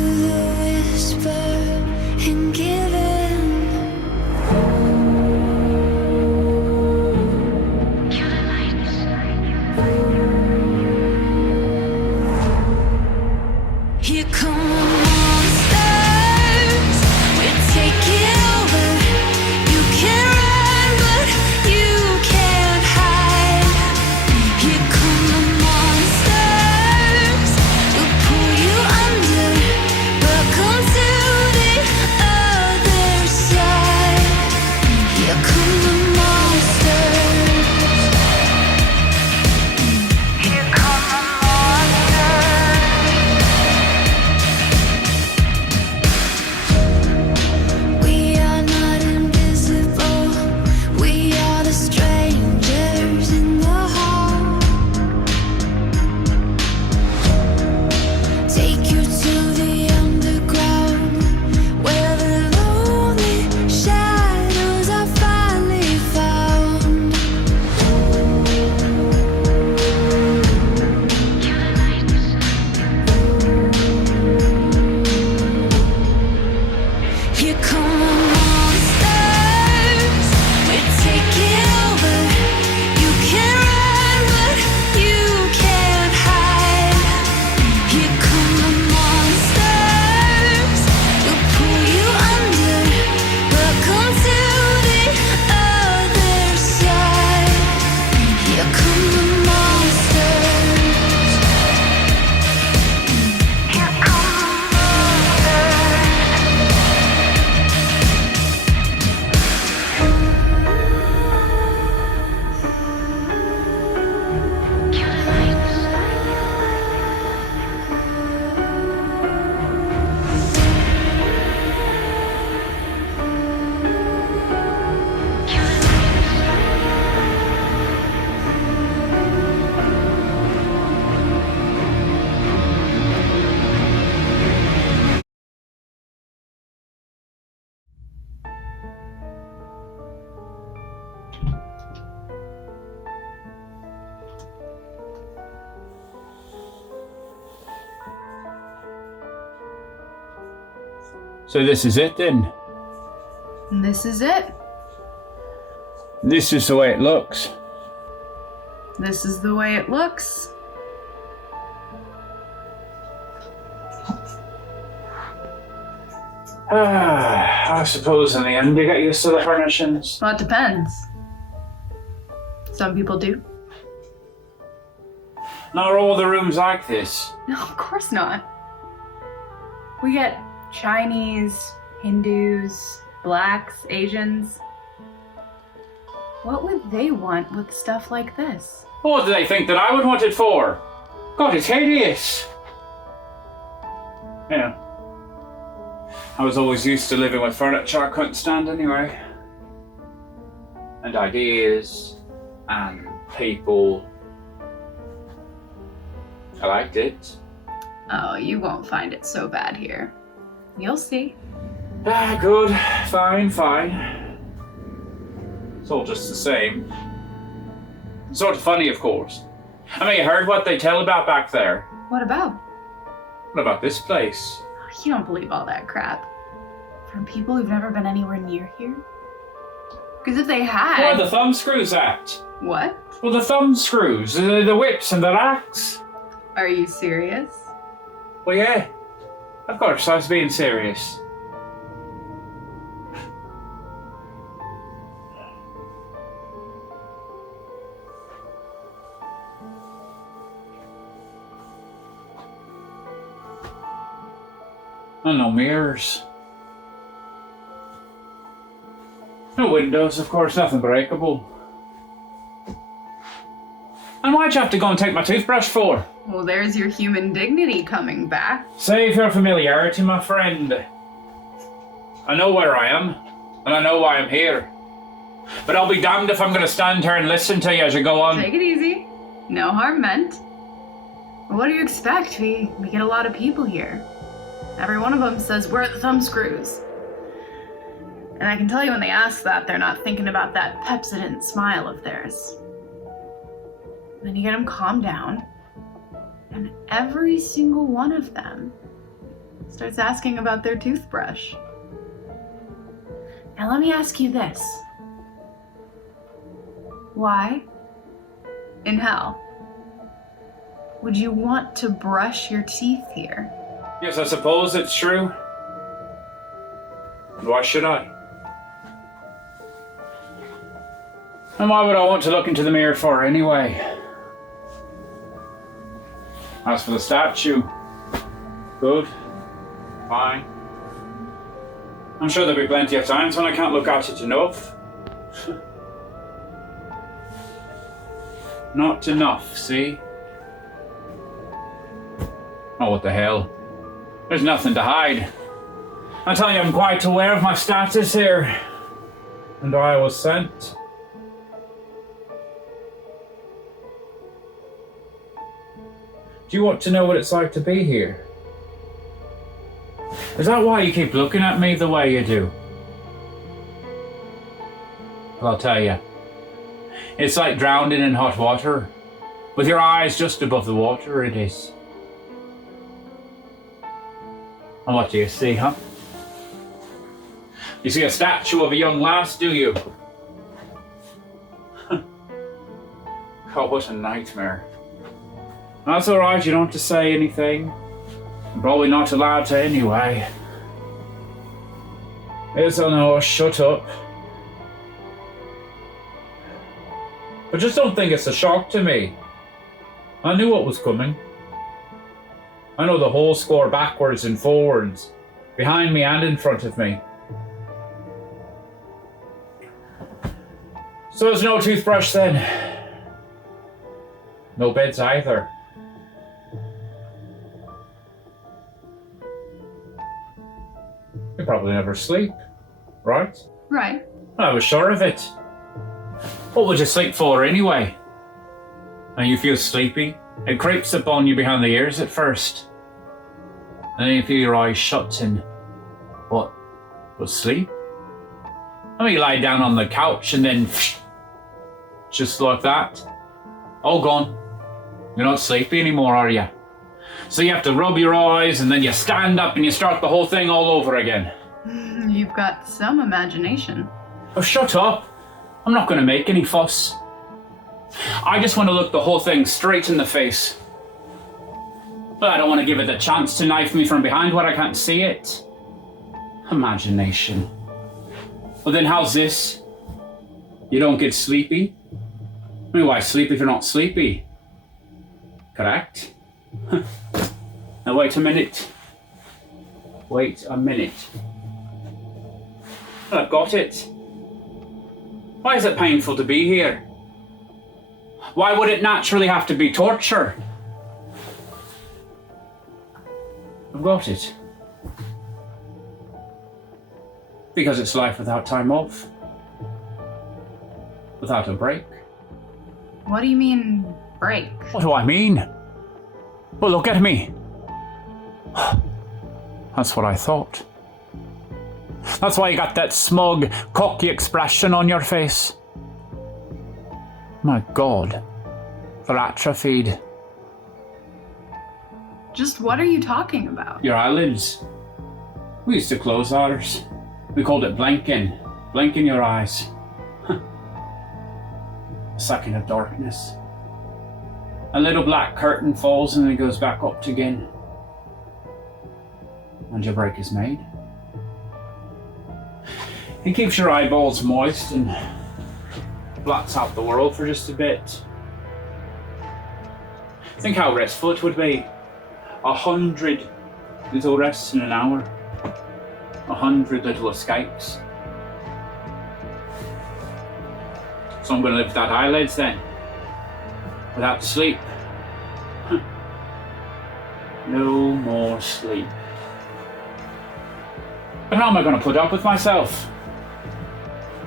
the whisper and give in. Here come the monsters, we're taking over. You can run, but you can't hide. Here come the monsters, we'll pull you under. Welcome to the other side. Here come the monsters. Here come the monsters. We are not invisible. We are the strangers in the hall. Take you to the underground, where the lonely shadows are finally found. Here come the monsters, we're taking over. You can run, but you can't hide. Here come the monsters, we'll pull you under. Welcome to the other side. Here come the monsters. Here come the So this is it then? This is it. This is the way it looks. This is the way it looks. I suppose in the end you get used to the furnishings. Well, it depends. Some people do. Not all the rooms like this. No, of course not. We get Chinese, Hindus, blacks, Asians. What would they want with stuff like this? What do they think that I would want it for? God, it's hideous. Yeah. I was always used to living with furniture I couldn't stand anyway. And ideas, and people. I liked it. Oh, you won't find it so bad here. You'll see. Good. Fine. It's all just the same. Sort of funny, of course. I mean, you heard what they tell about back there. What about? What about this place? You don't believe all that crap. From people who've never been anywhere near here? Because if they had... Where are the thumb screws at? What? Well, the thumb screws, the whips and the racks. Are you serious? Well, yeah. Of course, I was being serious. And no mirrors. No windows, of course, nothing breakable. And why'd you have to go and take my toothbrush for? Well, there's your human dignity coming back. Save your familiarity, my friend. I know where I am, and I know why I'm here. But I'll be damned if I'm going to stand here and listen to you as you go on. Take it easy. No harm meant. What do you expect? We get a lot of people here. Every one of them says, "Where are the thumb screws?" And I can tell you when they ask that, they're not thinking about that Pepsodent smile of theirs. Then you get them calmed down, and every single one of them starts asking about their toothbrush. Now let me ask you this. Why, in hell, would you want to brush your teeth here? Yes, I suppose it's true. And why should I? And why would I want to look into the mirror for anyway? As for the statue, good, fine. I'm sure there'll be plenty of times when I can't look at it enough. Not enough, see? Oh, what the hell? There's nothing to hide. I tell you, I'm quite aware of my status here. And why I was sent. Do you want to know what it's like to be here? Is that why you keep looking at me the way you do? Well, I'll tell you. It's like drowning in hot water. With your eyes just above the water, it is. And what do you see, huh? You see a statue of a young lass, do you? Oh, what a nightmare. That's alright, you don't have to say anything. I'm probably not allowed to anyway. Yes, I know, shut up. But just don't think it's a shock to me. I knew what was coming. I know the whole score backwards and forwards, behind me and in front of me. So there's no toothbrush then. No beds either. You probably never sleep, right? Right. I was sure of it. What would you sleep for anyway? And you feel sleepy, it creeps upon you behind the ears at first. And then you feel your eyes shut and what? Sleep? I mean, you lie down on the couch and then just like that. All gone. You're not sleepy anymore, are you? So you have to rub your eyes and then you stand up and you start the whole thing all over again. You've got some imagination. Oh, shut up. I'm not going to make any fuss. I just want to look the whole thing straight in the face. But I don't want to give it the chance to knife me from behind where I can't see it. Imagination. Well then how's this? You don't get sleepy? I mean, why sleep if you're not sleepy? Correct? Now wait a minute. Wait a minute. Well, I've got it. Why is it painful to be here? Why would it naturally have to be torture? I've got it. Because it's life without time off. Without a break. What do you mean, break? What do I mean? Well, look at me. That's what I thought. That's why you got that smug, cocky expression on your face. My God. They're atrophied. Just what are you talking about? Your eyelids. We used to close ours. We called it blinking. Blinking your eyes. A second of darkness. A little black curtain falls and then it goes back up again. And your break is made. It keeps your eyeballs moist and blots out the world for just a bit. Think how restful it would be. 100 little rests in an hour. 100 little escapes. So I'm going to live without eyelids then. Without sleep. No more sleep. But how am I going to put up with myself?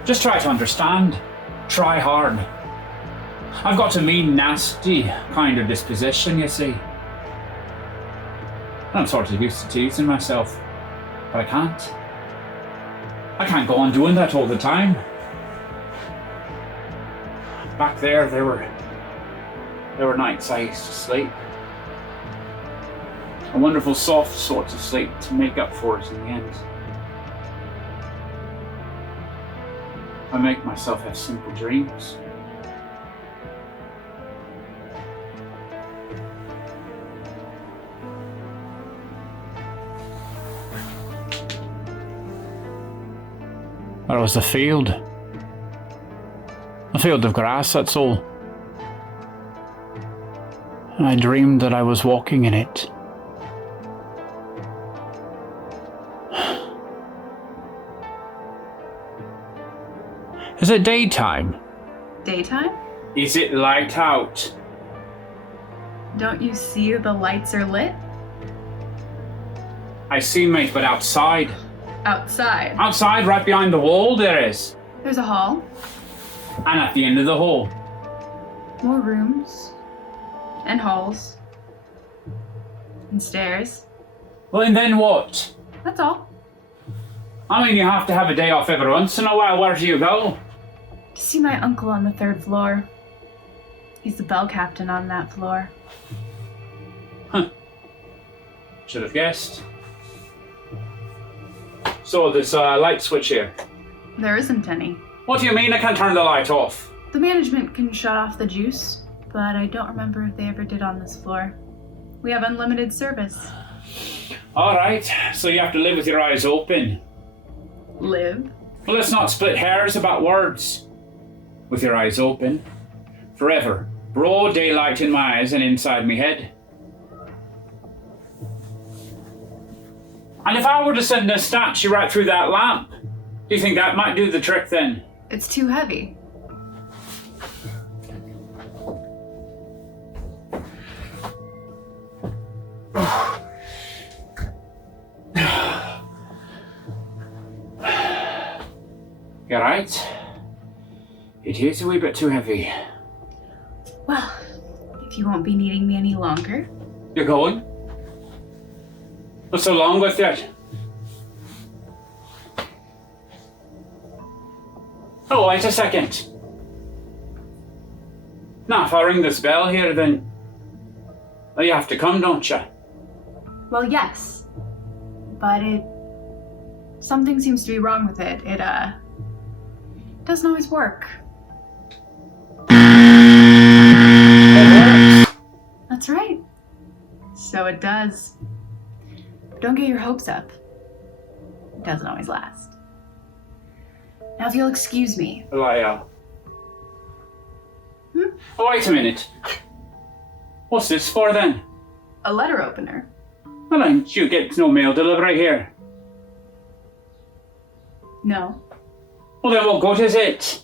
Just try to understand. Try hard. I've got a mean, nasty kind of disposition, you see. And I'm sort of used to teasing myself. But I can't. I can't go on doing that all the time. Back there were nights I used to sleep. A wonderful soft sort of sleep to make up for it in the end. I make myself have simple dreams. There was a field of grass, that's all. And I dreamed that I was walking in it. Is it daytime? Daytime? Is it light out? Don't you see the lights are lit? I see, mate, but outside. Outside. Outside, right behind the wall, there is. There's a hall. And at the end of the hall. More rooms. And halls. And stairs. Well, and then what? That's all. I mean, you have to have a day off every once in a while. Where do you go? To see my uncle on the 3rd floor. He's the bell captain on that floor. Huh. Should have guessed. So, this light switch here. There isn't any. What do you mean I can't turn the light off? The management can shut off the juice, but I don't remember if they ever did on this floor. We have unlimited service. Alright, so you have to live with your eyes open. Live? Well, let's not split hairs about words. With your eyes open. Forever. Broad daylight in my eyes and inside me head. And if I were to send a statue right through that lamp, do you think that might do the trick then? It's too heavy. You're right. It is a wee bit too heavy. Well, if you won't be needing me any longer. You're going? What's so long with it? Oh, wait a second. Now, if I ring this bell here, then you have to come, don't you? Well, yes. But something seems to be wrong with it. It doesn't always work. It works. That's right. So it does. But don't get your hopes up. It doesn't always last. Now, if you'll excuse me. Well, Oh, wait a minute. What's this for then? A letter opener. Well, then you get no mail delivery here. No. Well, then what good is it?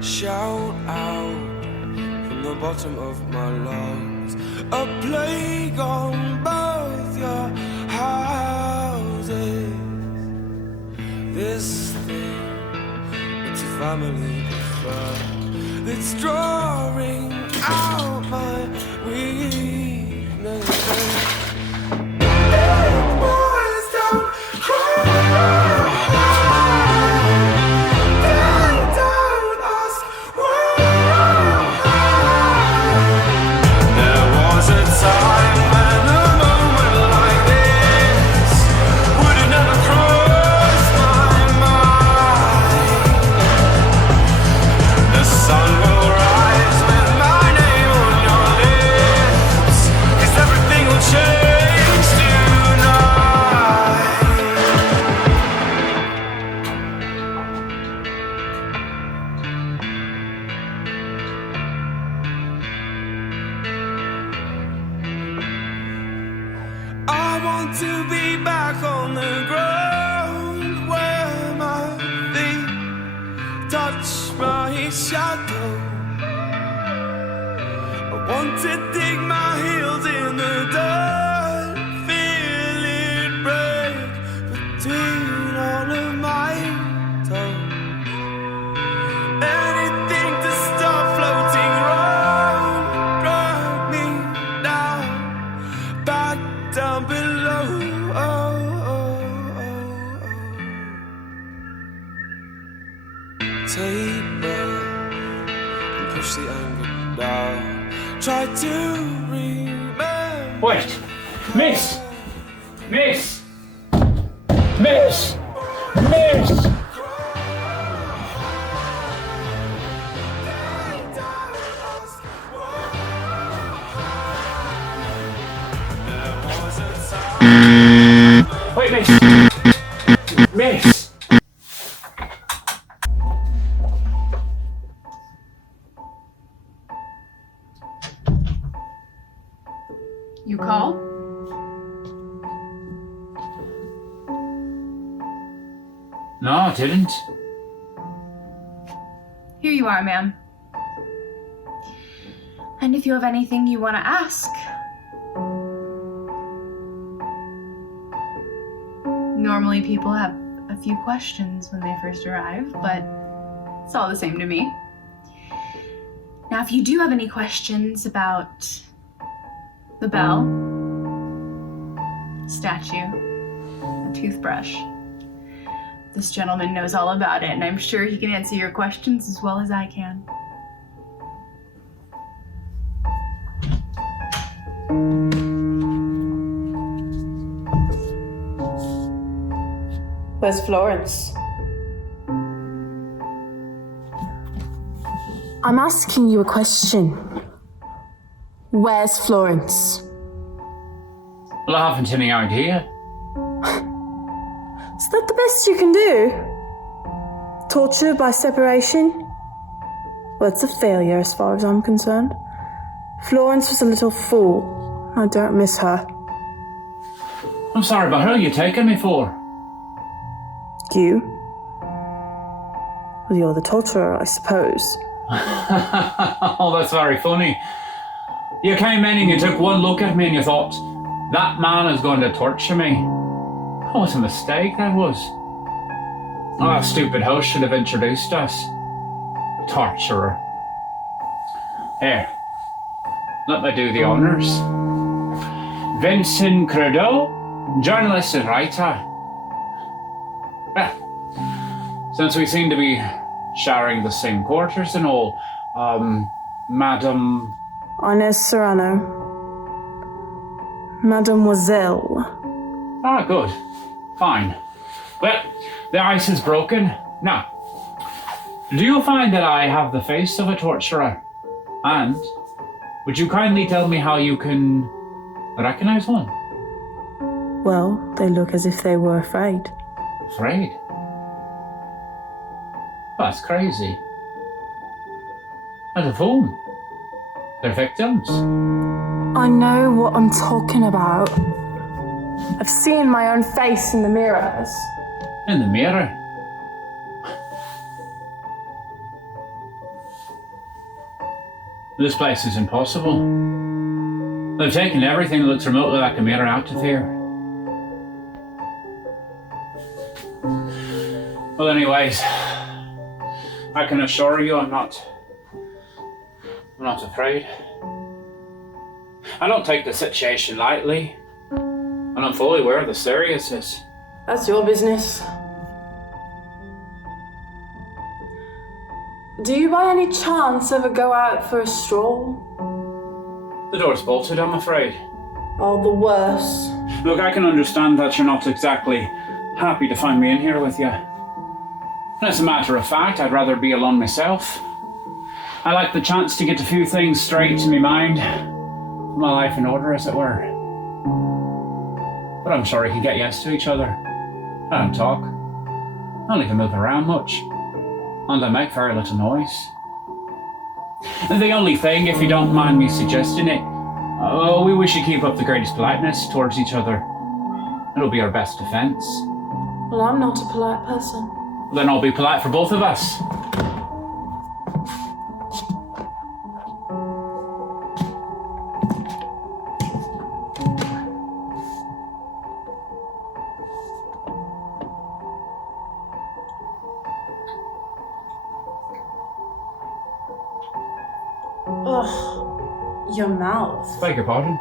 Shout out from the bottom of my lungs, a plague on both your houses. This thing, it's a family affair that's drawing out my weakness. Boys don't cry. I want to be back on the ground where my feet touch my shadow. I want to dig my heels in the dirt, feel it break between all of my toes. and get down. Try to remember. Wait! Miss! Miss! Miss! Miss! Wait, miss! Miss! You call? No, I didn't. Here you are, ma'am. And if you have anything you want to ask, normally people have a few questions when they first arrive, but it's all the same to me. Now, if you do have any questions about the bell, statue, a toothbrush, this gentleman knows all about it, and I'm sure he can answer your questions as well as I can. Where's Florence? I'm asking you a question. Where's Florence? Well, I haven't any idea. Is that the best you can do? Torture by separation? Well, it's a failure as far as I'm concerned. Florence was a little fool. I don't miss her. I'm sorry, but who are you taking me for? You? Well, you're the torturer, I suppose. Oh, that's very funny. You came in and you took one look at me and you thought, that man is going to torture me. Oh, it's a mistake, that was. Oh, that stupid host should have introduced us. Torturer. Here, let me do the honours. Vincent Credo, journalist and writer. Well, since we seem to be sharing the same quarters and all, Madam... Inez Serrano. Mademoiselle. Ah, good. Fine. Well, the ice is broken. Now, do you find that I have the face of a torturer? And would you kindly tell me how you can recognize one? Well, they look as if they were afraid. Afraid? That's crazy. And of whom? Their victims? I know what I'm talking about. I've seen my own face in the mirrors. In the mirror? This place is impossible. They've taken everything that looks remotely like a mirror out of here. Well, anyways, I can assure you I'm not afraid. I don't take the situation lightly, and I'm fully aware of the seriousness. That's your business. Do you by any chance ever go out for a stroll? The door's bolted, I'm afraid. All the worse. Look, I can understand that you're not exactly happy to find me in here with you. As a matter of fact, I'd rather be alone myself. I like the chance to get a few things straight in my mind, my life in order, as it were. But I'm sure we can get used to each other. I don't talk. I don't even move around much. And I make very little noise. The only thing, if you don't mind me suggesting it, we should keep up the greatest politeness towards each other. It'll be our best defense. Well, I'm not a polite person. Then I'll be polite for both of us. Ugh, your mouth. Beg your pardon?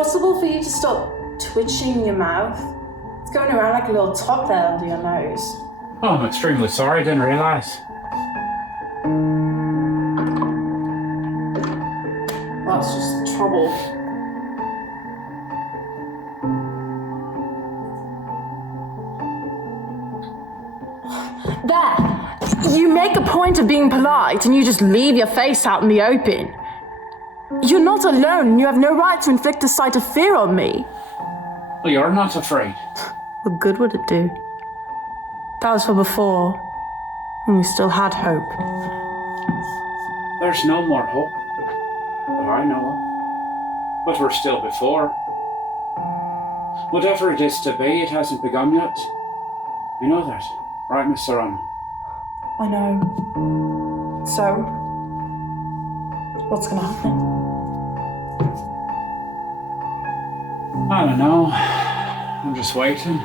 possible for you to stop twitching your mouth? It's going around like a little top there under your nose. Oh, I'm extremely sorry, I didn't realise. That's just trouble. There! You make a point of being polite and you just leave your face out in the open. You're not alone and you have no right to inflict a sight of fear on me. Well, you're not afraid. What good would it do? That was for before, when we still had hope. There's no more hope that I know of. But we're still before. Whatever it is to be, it hasn't begun yet. You know that, right, Mr. Anna? I know. So, what's gonna happen? I don't know. I'm just waiting.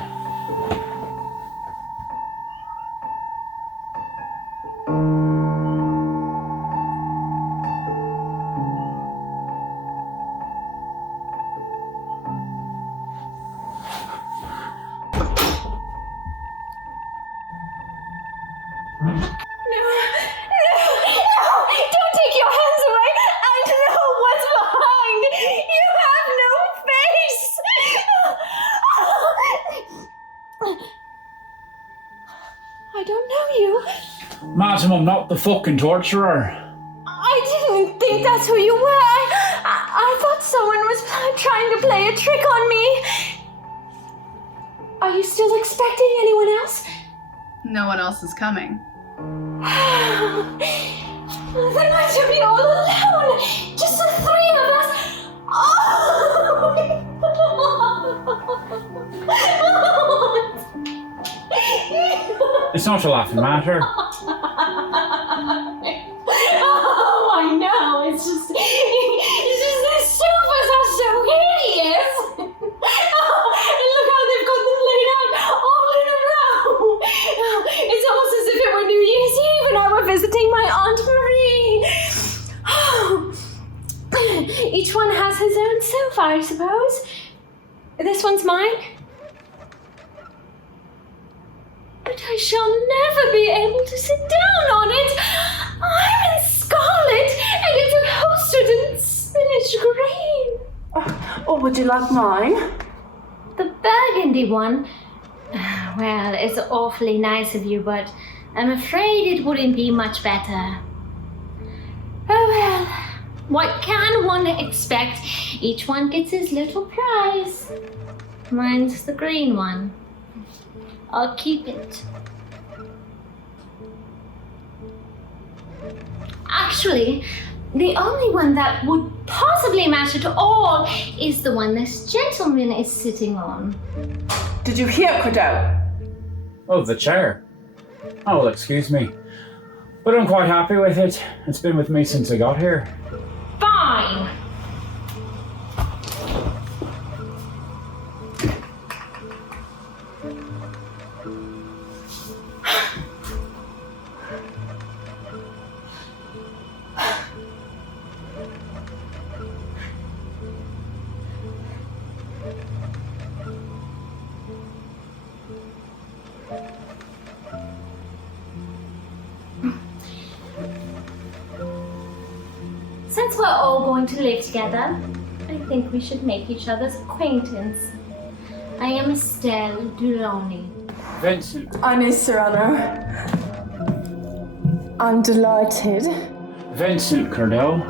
Don't take your hands away! I know what's behind! You have no face! I don't know you. Madam, I'm not the fucking torturer. I didn't think that's who you were. I thought someone was trying to play a trick on me. Are you still expecting anyone else? No one else is coming. Then why should be all alone? Just the three of us. It's not a laughing matter. Oh, I know. It's just these sofas are so hideous. And look how they've got them laid out all in a row. It's almost as if it were New Year's Eve and I were visiting my Aunt Marie. Each one has his own sofa, I suppose. This one's mine. But I shall never be able to sit down on it. I'm in scarlet, and it's upholstered in spinach green. Or would you like mine? The burgundy one? Well, it's awfully nice of you, but I'm afraid it wouldn't be much better. Oh well, what can one expect? Each one gets his little prize. Mine's the green one. I'll keep it. Actually, the only one that would possibly match at all is the one this gentleman is sitting on. Did you hear, Cordell? Oh, the chair. Oh, well, excuse me. But I'm quite happy with it. It's been with me since I got here. Fine. Since we're all going to live together, I think we should make each other's acquaintance. I am Estelle Duloni. Vincent. I'm Miss Serrano. I'm delighted. Vincent Cordell.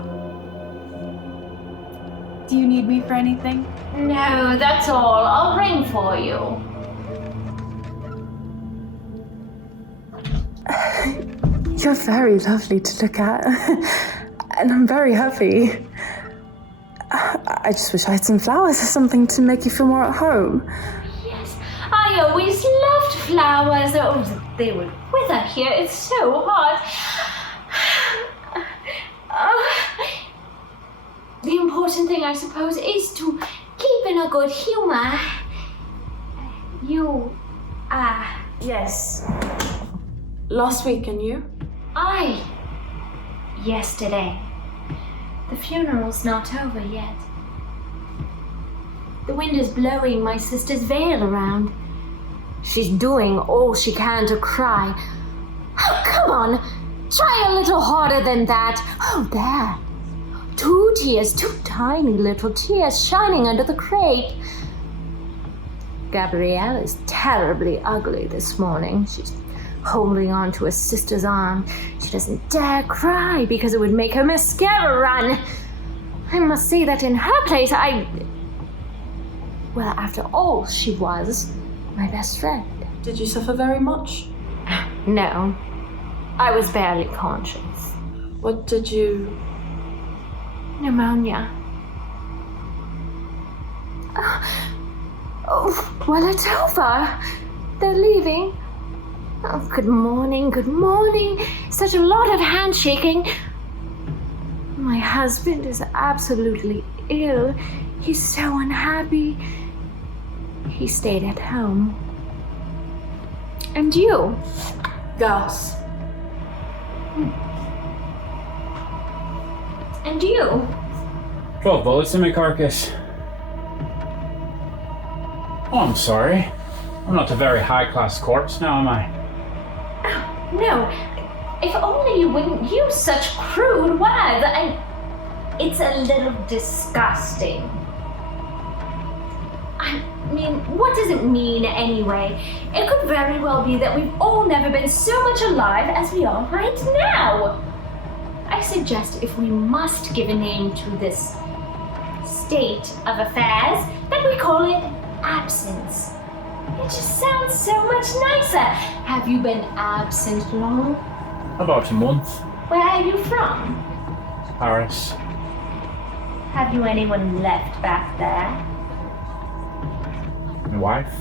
Do you need me for anything? No, that's all. I'll ring for you. You're very lovely to look at. And I'm very happy. I just wish I had some flowers or something to make you feel more at home. Yes, I always loved flowers. Oh, they would wither here. It's so hot. The important thing, I suppose, is to keep in a good humor. You, Yes. Last week, and you? Yesterday. The funeral's not over yet. The wind is blowing my sister's veil around. She's doing all she can to cry. Oh, come on! Try a little harder than that. Oh, there. 2 tears, 2 tiny little tears shining under the crate. Gabrielle is terribly ugly this morning. She's holding on to her sister's arm. She doesn't dare cry because it would make her mascara run. I must say that in her place, well, after all, she was my best friend. Did you suffer very much? No, I was barely conscious. What did you... Pneumonia. Oh, well, it's over. They're leaving. Oh, good morning, good morning. Such a lot of handshaking. My husband is absolutely ill. He's so unhappy. He stayed at home. And you? Gas. And you? 12 bullets in my carcass. Oh, I'm sorry. I'm not a very high-class corpse now, am I? No. If only you wouldn't use such crude words. It's a little disgusting. I mean, what does it mean anyway? It could very well be that we've all never been so much alive as we are right now. I suggest if we must give a name to this state of affairs, that we call it absence. It just sounds so much nicer. Have you been absent long? About a month. Where are you from? Paris. Have you anyone left back there? My wife.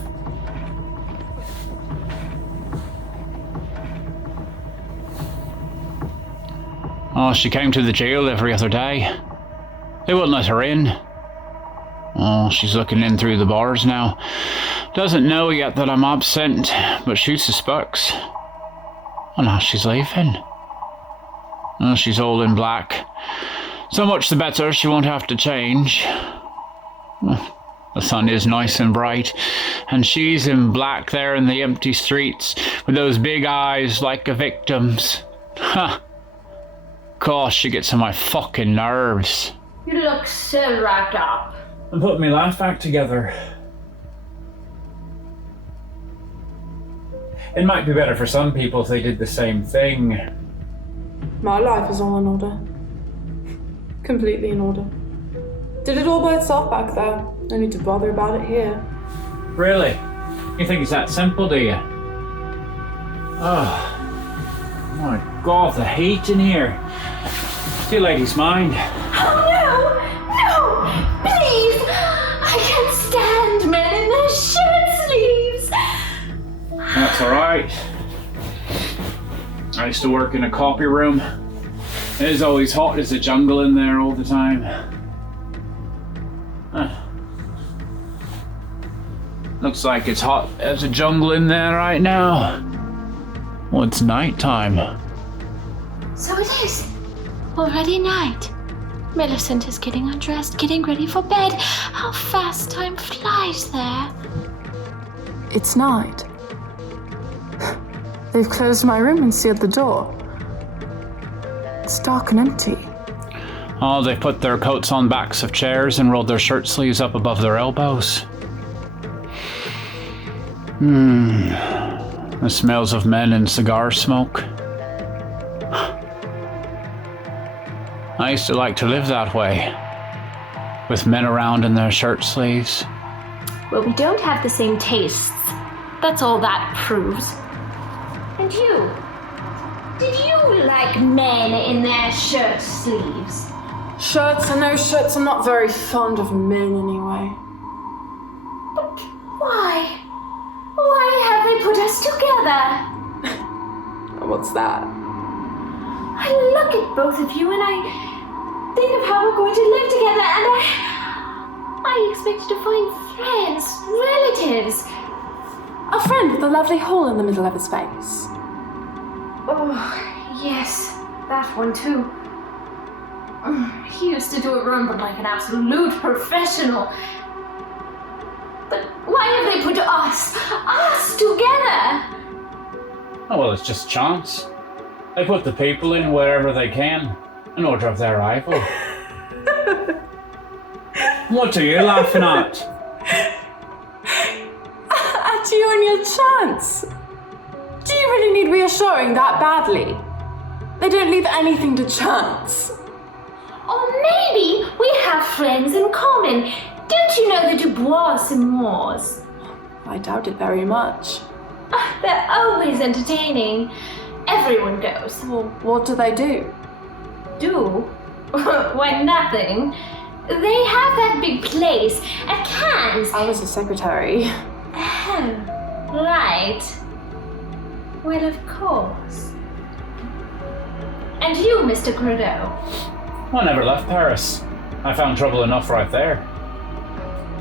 Oh, she came to the jail every other day. They wouldn't let her in. Oh, she's looking in through the bars now. Doesn't know yet that I'm absent, but she suspects. Oh, now she's leaving. Oh, she's all in black. So much the better, she won't have to change. The sun is nice and bright, and she's in black there in the empty streets, with those big eyes like a victim's. Ha! Gosh, she gets on my fucking nerves. You look so wrapped up. I'm putting my life back together. It might be better for some people if they did the same thing. My life is all in order. Completely in order. Did it all by itself back there. No need to bother about it here. Really? You think it's that simple, do you? Oh, my God, the heat in here. Two ladies mind. Oh no! No! Please! I can't stand men in their shirt sleeves! That's alright. I used to work in a copy room. It is always hot as a jungle in there all the time. Looks like it's hot as a jungle in there right now. Well, it's night time. So it is. Already night. Millicent is getting undressed, getting ready for bed. How fast time flies there. It's night. They've closed my room and sealed the door. It's dark and empty. Oh, they put their coats on backs of chairs and rolled their shirt sleeves up above their elbows. The smells of men and cigar smoke. I used to like to live that way, with men around in their shirt sleeves. Well, we don't have the same tastes. That's all that proves. And you? Did you like men in their shirt sleeves? Shirts and no shirts, I'm not very fond of men anyway. But why? Why have they put us together? What's that? I look at both of you and I think of how we're going to live together, and I expected to find friends, relatives. A friend with a lovely hole in the middle of his face. Oh, yes, that one too. He used to do it run, but like an absolute professional. Why have they put us together? Oh, well, it's just chance. They put the people in wherever they can, in order of their rival. What are you laughing at? At you and your chance. Do you really need reassuring that badly? They don't leave anything to chance. Or maybe we have friends in common. Don't you know the Dubois and Moores? I doubt it very much. They're always entertaining. Everyone goes. Well, what do they do? Do? Why, nothing. They have that big place at Cannes. I was a secretary. Oh, right. Well, of course. And you, Mr. Crudeau? I never left Paris. I found trouble enough right there.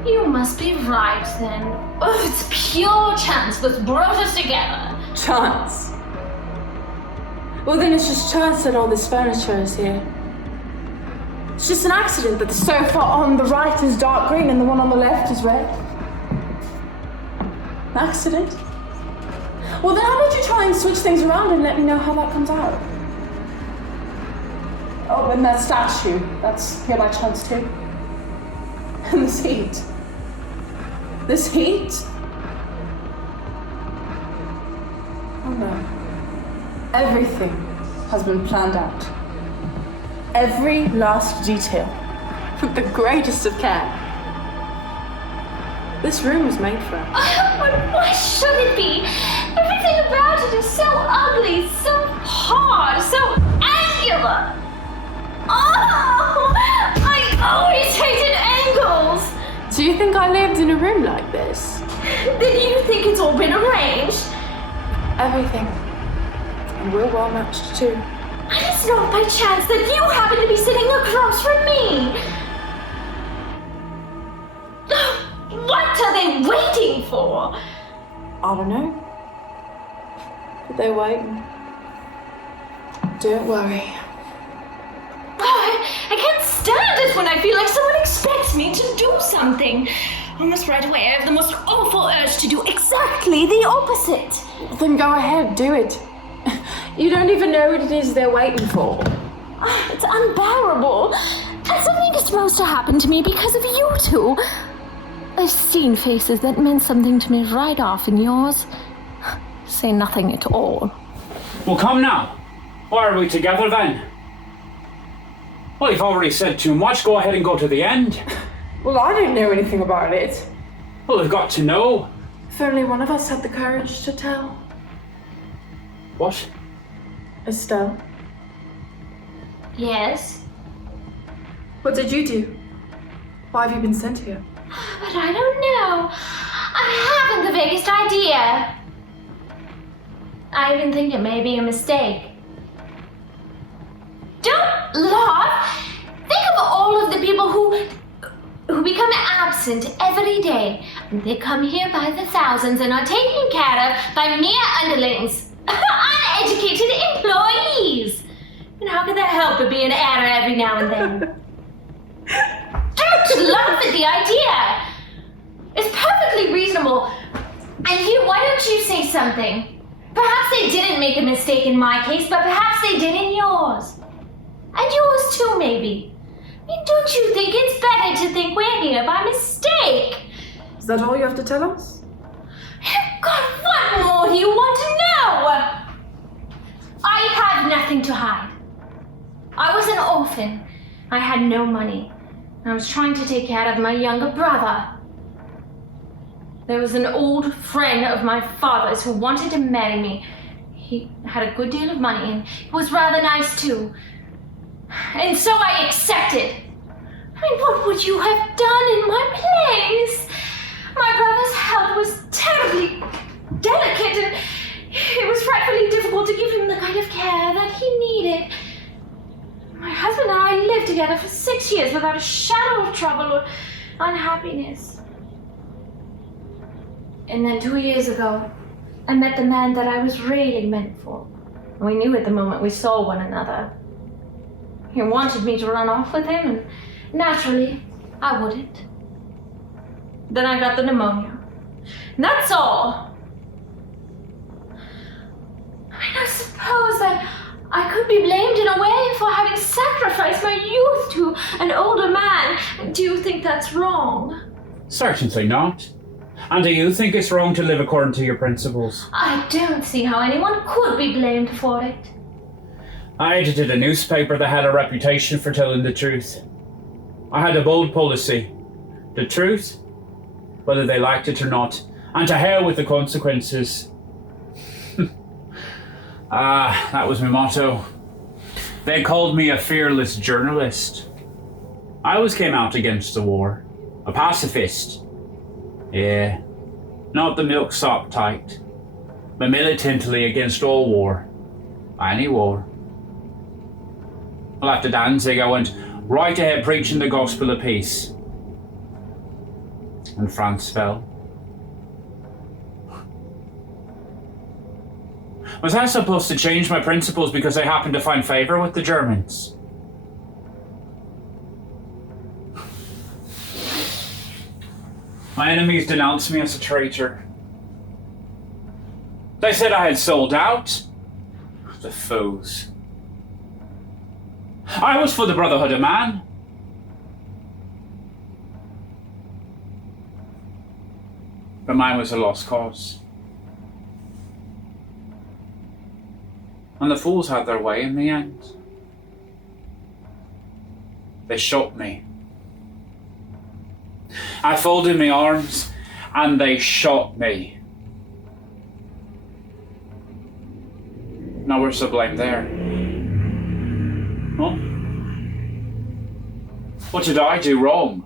You must be right, then. Oh, it's pure chance that's brought us together. Chance? Well, then it's just chance that all this furniture is here. It's just an accident that the sofa on the right is dark green and the one on the left is red. An accident? Well, then how about you try and switch things around and let me know how that comes out? Oh, and that statue, that's here by chance too. And this heat. This heat? Oh no. Everything has been planned out. Every last detail. With the greatest of care. This room was made for us. Oh, but why should it be? Everything about it is so ugly, so hard, so angular. Oh, I always hated angles. Do you think I lived in a room like this? Then you think it's all been arranged? Everything. And we're well matched too. And it's not by chance that you happen to be sitting across from me. What are they waiting for? I don't know. But they're waiting. Don't worry. I can't stand it when I feel like someone expects me to do something. Almost right away, I have the most awful urge to do exactly the opposite. Then go ahead, do it. You don't even know what it is they're waiting for. It's unbearable. And something is supposed to happen to me because of you two. I've seen faces that meant something to me right off, and yours say nothing at all. Well, come now. Why are we together then? Well, you've already said too much. Go ahead and go to the end. Well, I didn't know anything about it. Well, they've got to know. If only one of us had the courage to tell. What? Estelle. Yes? What did you do? Why have you been sent here? But I don't know. I haven't the vaguest idea. I even think it may be a mistake. Don't laugh. Think of all of the people who become absent every day. And they come here by the thousands and are taken care of by mere underlings. Uneducated employees. And how can that help but be an error every now and then? Don't laugh at the idea. It's perfectly reasonable. And you, why don't you say something? Perhaps they didn't make a mistake in my case, but perhaps they did in yours. And yours too, maybe. I mean, don't you think it's better to think we're here by mistake? Is that all you have to tell us? God, what more do you want to know? I have nothing to hide. I was an orphan. I had no money. I was trying to take care of my younger brother. There was an old friend of my father's who wanted to marry me. He had a good deal of money and he was rather nice too. And so I accepted. I mean, what would you have done in my place? My brother's health was terribly delicate and it was frightfully difficult to give him the kind of care that he needed. My husband and I lived together for 6 years without a shadow of trouble or unhappiness. And then 2 years ago, I met the man that I was really meant for. We knew at the moment we saw one another. He wanted me to run off with him, and naturally, I wouldn't. Then I got the pneumonia. That's all. I suppose that I could be blamed in a way for having sacrificed my youth to an older man. Do you think that's wrong? Certainly not. And do you think it's wrong to live according to your principles? I don't see how anyone could be blamed for it. I edited a newspaper that had a reputation for telling the truth. I had a bold policy. The truth, whether they liked it or not, and to hell with the consequences. That was my motto. They called me a fearless journalist. I always came out against the war. A pacifist. Yeah, not the milksop type, but militantly against all war. Any war. Well, after Danzig, I went right ahead preaching the gospel of peace. And France fell. Was I supposed to change my principles because I happened to find favour with the Germans? My enemies denounced me as a traitor. They said I had sold out. The fools. I was for the brotherhood of man. But mine was a lost cause. And the fools had their way in the end. They shot me. I folded my arms and they shot me. Now we're to blame there. Huh? What did I do wrong?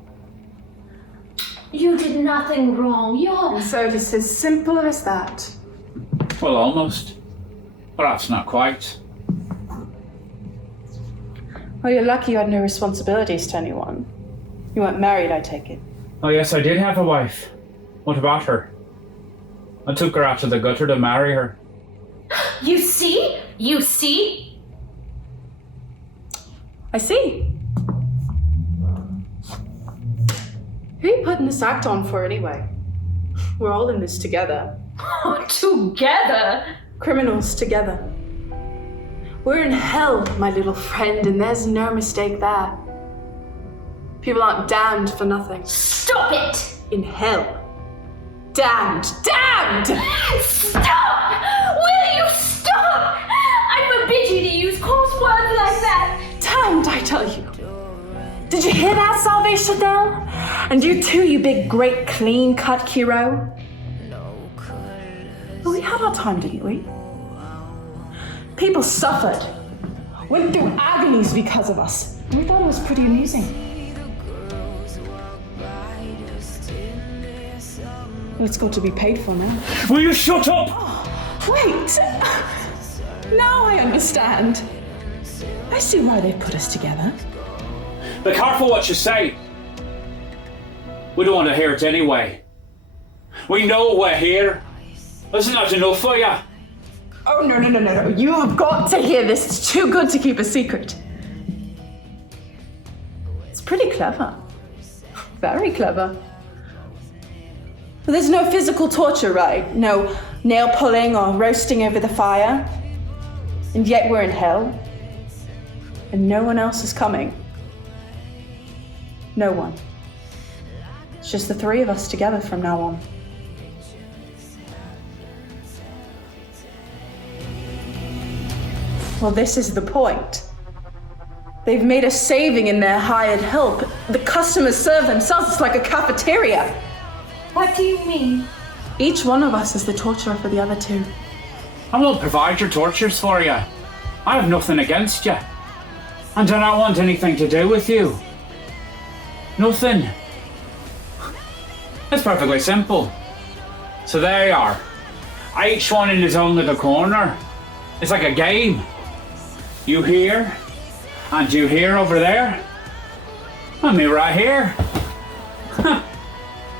You did nothing wrong. And so it's as simple as that. Well, almost. Perhaps not quite. Well, you're lucky you had no responsibilities to anyone. You weren't married, I take it. Oh yes, I did have a wife. What about her? I took her out of the gutter to marry her. You see? You see? I see. Who are you putting this act on for anyway? We're all in this together. Together? Criminals together. We're in hell, my little friend, and there's no mistake there. People aren't damned for nothing. Stop it! In hell. Damned! Damned! Stop! Will you stop? I forbid you to use coarse words like that! Damned, I tell you. Did you hear that, Salvation Dell? And you too, you big, great, clean-cut hero? Well, we had our time, didn't we? People suffered, went through agonies because of us. We thought it was pretty amusing. Well, it's got to be paid for now. Will you shut up? Wait! Now I understand. I see why they put us together. Be careful what you say. We don't want to hear it anyway. We know we're here. Isn't that enough for you? Oh, no. You have got to hear this. It's too good to keep a secret. It's pretty clever. Very clever. But there's no physical torture, right? No nail pulling or roasting over the fire. And yet we're in hell. And no one else is coming. No one. It's just the three of us together from now on. Well, this is the point. They've made a saving in their hired help. The customers serve themselves. It's like a cafeteria. What do you mean? Each one of us is the torturer for the other two. I won't provide your tortures for you. I have nothing against you. And I don't want anything to do with you. Nothing. It's perfectly simple. So there you are. Each one in his own little corner. It's like a game. You here, and you here over there, and me right here.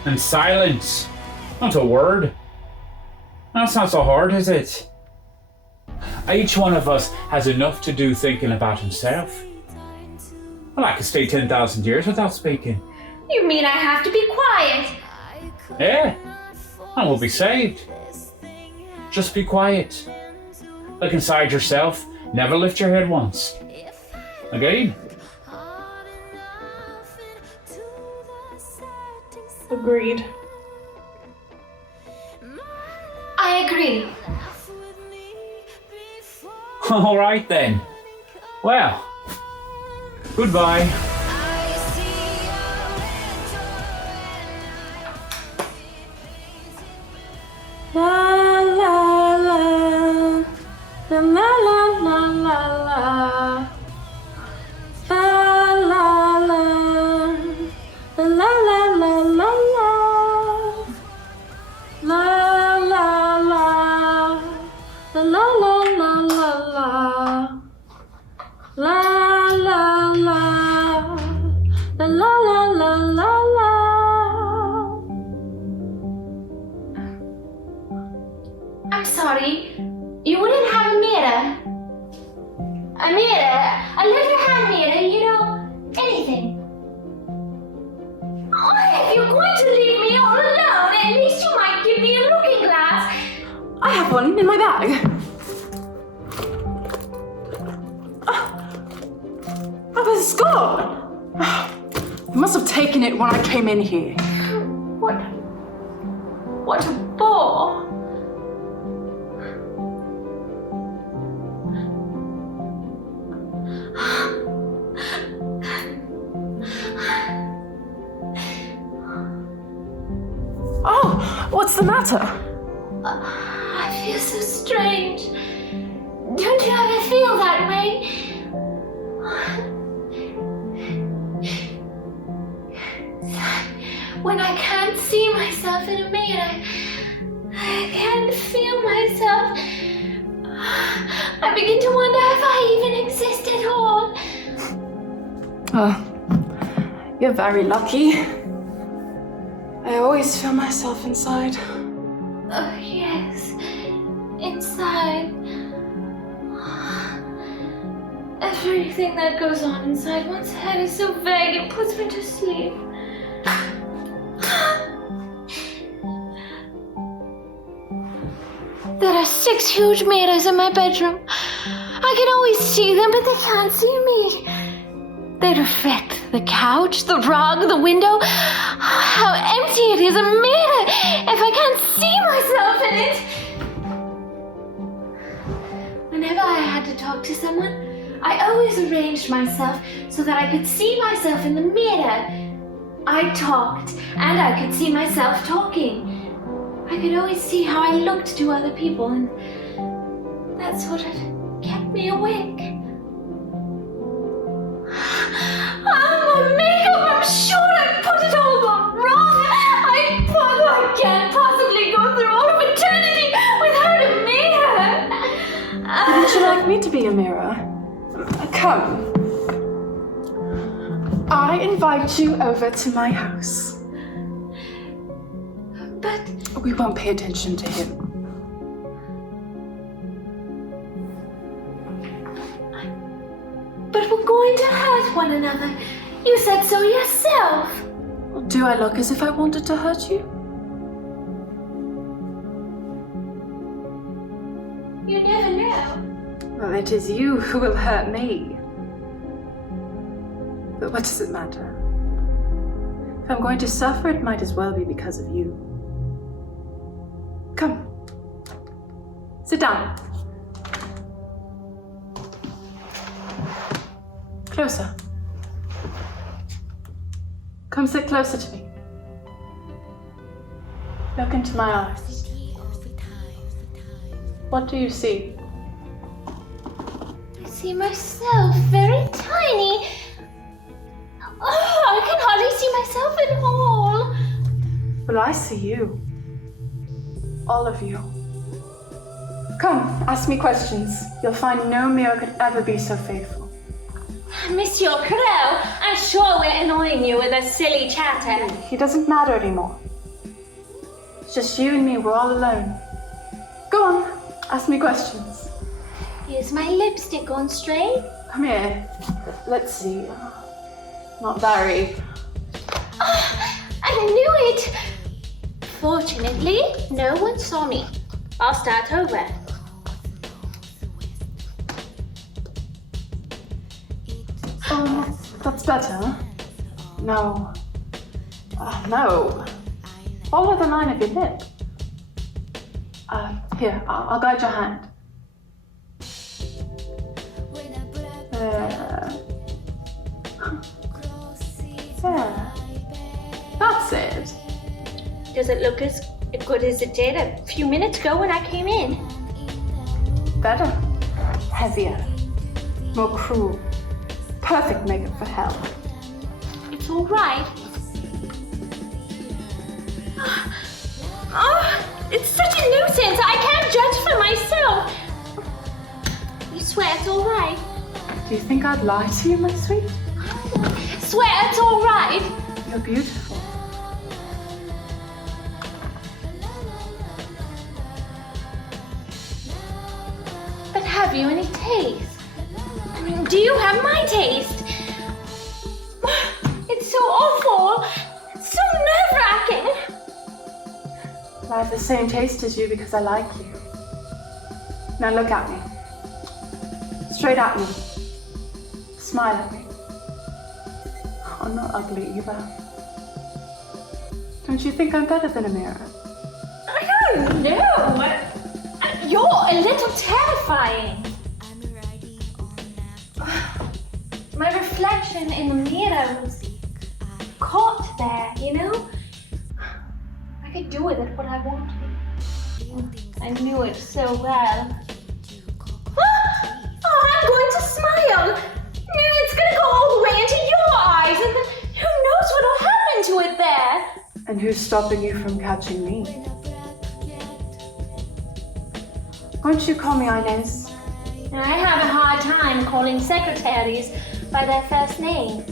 And silence. Not a word. That's not so hard, is it? Each one of us has enough to do thinking about himself. Well, I could stay 10,000 years without speaking. You mean I have to be quiet? Yeah. and we'll be saved. Just be quiet. Look inside yourself. Never lift your head once. Again. Agreed. I agree. All right then. Well, goodbye. La la la, la la la la la, la la la, la la la la la, la la la, la la la la la, la la la, la la la la la. I'm sorry. You wouldn't have a mirror? A mirror? A little hand mirror, you know, anything. Oh, if you're going to leave me all alone, at least you might give me a looking glass. I have one in my bag. Oh, but it's gone. You must have taken it when I came in here. What a bore. Oh, what's the matter? I feel so strange. Don't you ever feel that way? When I can't see myself in a mirror, I can't feel myself. I begin to wonder if I even exist at all. Oh, you're very lucky. I always feel myself inside. Oh, yes. Inside. Everything that goes on inside one's head is so vague, it puts me to sleep. There are 6 huge mirrors in my bedroom. I can always see them, but they can't see me. They reflect the couch, the rug, the window. How empty it is, a mirror, if I can't see myself in it. Whenever I had to talk to someone, I always arranged myself so that I could see myself in the mirror. I talked, and I could see myself talking. I could always see how I looked to other people, and that's what had kept me awake. My makeup, I'm sure I put it all wrong. I can't possibly go through all of eternity without a mirror. Wouldn't you like me to be a mirror? Come. I invite you over to my house. But We won't pay attention to him. we're going to hurt one another. You said so yourself. Do I look as if I wanted to hurt you? You never know. Well, it is you who will hurt me. But what does it matter? If I'm going to suffer, it might as well be because of you. Come. Sit down. Closer. Come sit closer to me. Look into my eyes. What do you see? I see myself very tiny. Oh, I can hardly see myself at all. Well, I see you. All of you. Come, ask me questions. You'll find no mirror could ever be so faithful. Monsieur Crow, I'm sure we're annoying you with a silly chatter. He doesn't matter anymore. It's just you and me, we're all alone. Go on, ask me questions. Is my lipstick on straight? Come here. Let's see. Not very. I knew it! Unfortunately, no one saw me. I'll start over. That's better. No. No. Follow the line of your lip. Here, I'll guide your hand. There. There. That's it. Does it look as good as it did a few minutes ago when I came in? Better. Heavier. More cruel. Perfect makeup for hell. It's all right. Oh, it's such a nuisance. I can't judge for myself. You swear it's all right? Do you think I'd lie to you, my sweet? Swear it's all right. You're beautiful. But have you any taste? I mean, do you have my taste? It's so awful. It's so nerve-wracking. I have the same taste as you because I like you. Now look at me. Straight at me. Smile at me. I'm not ugly either. Don't you think I'm better than a mirror? I don't know. You're a little terrifying. My reflection in the mirror was caught there, you know? I could do with it what I wanted. I knew it so well. Oh, I'm going to smile. It's going to go all the way into your eyes, and then who knows what'll happen to it there? And who's stopping you from catching me? Won't you call me Inez? I have a hard time calling secretaries by their first name.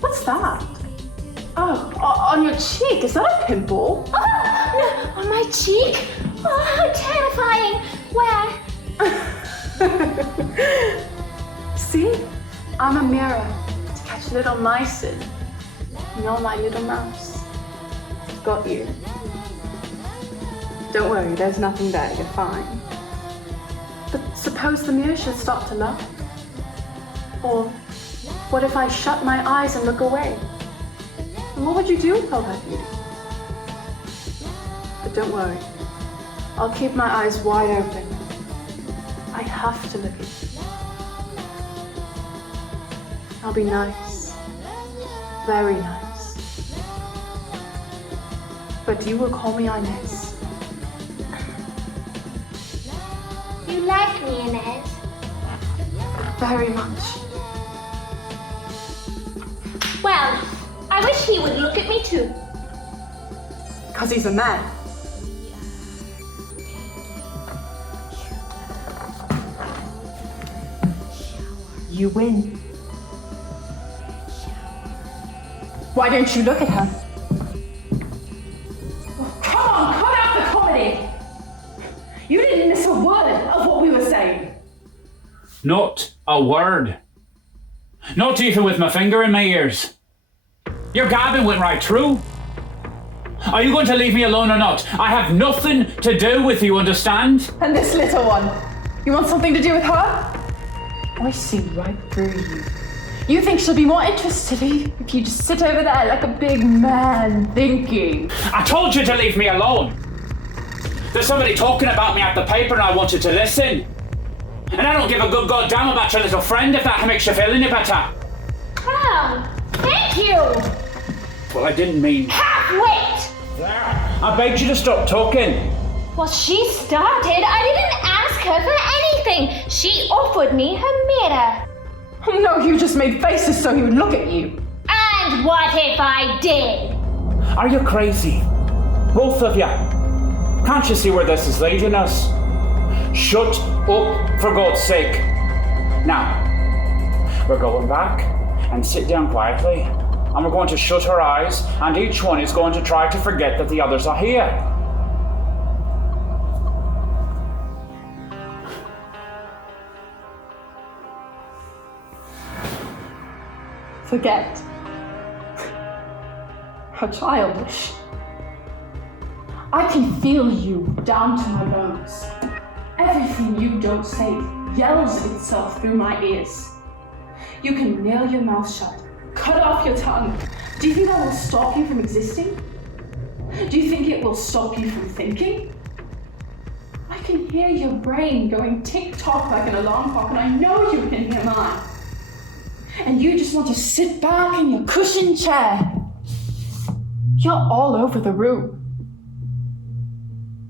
What's that? Oh, on your cheek. Is that a pimple? Oh, no, on my cheek? Oh, how terrifying. Where? See? I'm a mirror to catch little mice in. You're my little mouse. Got you. Don't worry, there's nothing there. You're fine. But suppose the mirror should start to laugh? Or what if I shut my eyes and look away? And what would you do with all that beauty? But don't worry. I'll keep my eyes wide open. I have to look at you. I'll be nice. Very nice. But you will call me Inez. You like me, Inez? Very much. Well, I wish he would look at me too. Because he's a man. You win. Why don't you look at her? Oh, come on, cut out the comedy! You didn't miss a word of what we were saying. Not a word. Not even with my finger in my ears. Your gabbing went right through. Are you going to leave me alone or not? I have nothing to do with you, understand? And this little one, you want something to do with her? I see right through you. You think she'll be more interested if you just sit over there like a big man thinking. I told you to leave me alone. There's somebody talking about me at the paper and I wanted to listen. And I don't give a good goddamn about your little friend if that makes you feel any better. Oh, thank you. Well, I didn't mean... Wait. There. I begged you to stop talking. Well, she started. I didn't ask her for anything. She offered me her mirror. No, you just made faces so he would look at you. And what if I did? Are you crazy? Both of you. Can't you see where this is leading us? Shut up, for God's sake. Now, we're going back and sit down quietly, and we're going to shut our eyes, and each one is going to try to forget that the others are here. Forget. How childish. I can feel you down to my bones. Everything you don't say yells itself through my ears. You can nail your mouth shut, cut off your tongue. Do you think that will stop you from existing? Do you think it will stop you from thinking? I can hear your brain going tick-tock like an alarm clock, and I know you can hear mine. And you just want to sit back in your cushioned chair. You're all over the room.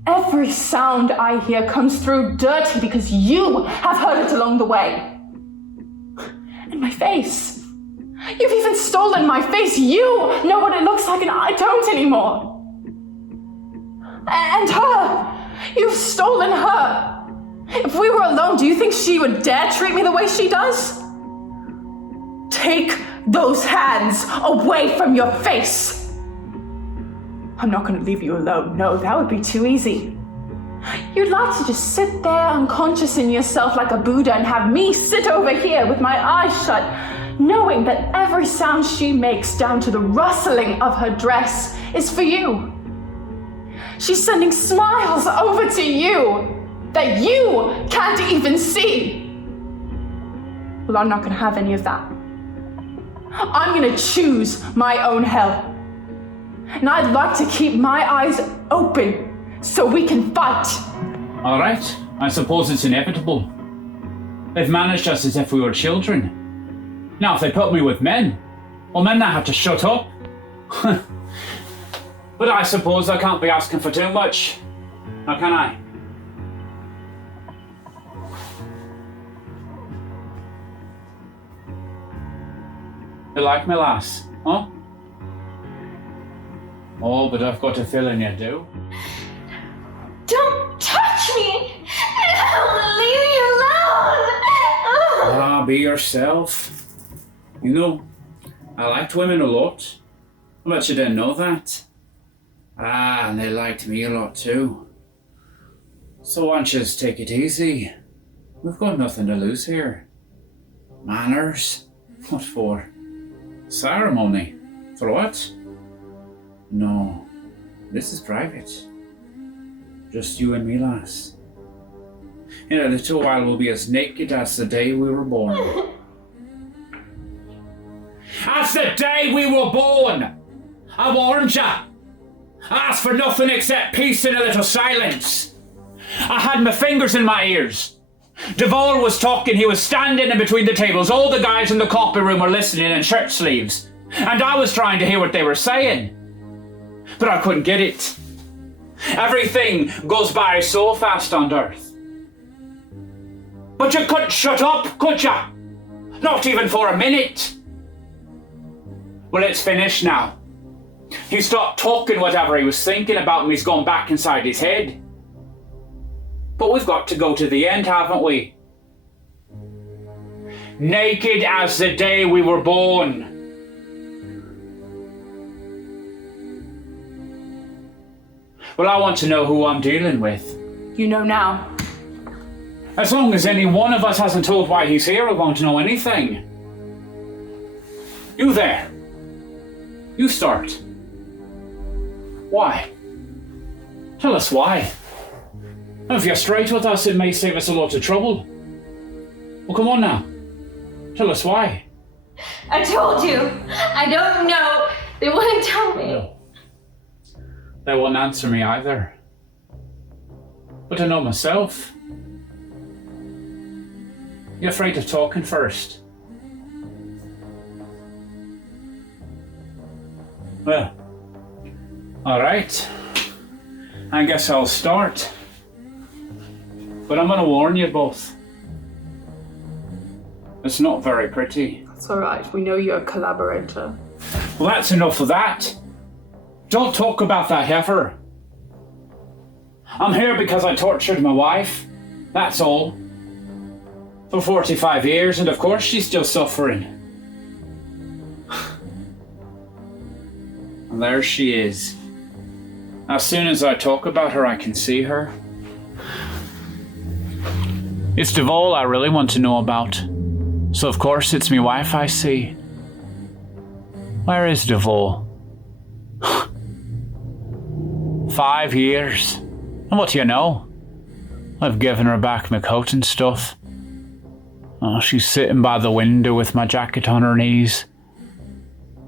Every sound I hear comes through dirty because you have heard it along the way. And my face. You've even stolen my face. You know what it looks like and I don't anymore. And her. You've stolen her. If we were alone, do you think she would dare treat me the way she does? Take those hands away from your face. I'm not going to leave you alone. No, that would be too easy. You'd like to just sit there unconscious in yourself like a Buddha and have me sit over here with my eyes shut, knowing that every sound she makes down to the rustling of her dress is for you. She's sending smiles over to you that you can't even see. Well, I'm not going to have any of that. I'm going to choose my own hell. And I'd like to keep my eyes open so we can fight. All right, I suppose it's inevitable. They've managed us as if we were children. Now, if they put me with men, well, then I have to shut up. But I suppose I can't be asking for too much. Now, can I? You like me, lass? Huh? Oh, but I've got a feeling you do. Don't touch me! Leave me alone! Ah, be yourself. You know, I liked women a lot. I bet you didn't know that. Ah, and they liked me a lot too. So why don't you just take it easy? We've got nothing to lose here. Manners? What for? Ceremony? For what? No, this is private. Just you and me, lass. In a little while we'll be as naked as the day we were born. As the day we were born! I warned ya! I asked for nothing except peace and a little silence. I had my fingers in my ears. Duval was talking, he was standing in between the tables. All the guys in the coffee room were listening in shirt sleeves. And I was trying to hear what they were saying. But I couldn't get it. Everything goes by so fast on Earth. But you couldn't shut up, could ya? Not even for a minute. Well, it's finished now. He stopped talking whatever he was thinking about and he's gone back inside his head. But we've got to go to the end, haven't we? Naked as the day we were born. Well, I want to know who I'm dealing with. You know now. As long as any one of us hasn't told why he's here, I won't know anything. You there. You start. Why? Tell us why. If you're straight with us, it may save us a lot of trouble. Well, come on now. Tell us why. I told you. I don't know. They wouldn't tell me. No. They won't answer me either. But I know myself. You're afraid of talking first. Well, all right. I guess I'll start. But I'm going to warn you both. It's not very pretty. It's all right. We know you're a collaborator. Well, that's enough of that. Don't talk about that heifer. I'm here because I tortured my wife. That's all. For 45 years, and of course she's still suffering. And there she is. As soon as I talk about her, I can see her. It's Duval I really want to know about. So of course it's my wife I see. Where is Duval? 5 years. And what do you know? I've given her back my coat and stuff. Oh, she's sitting by the window with my jacket on her knees.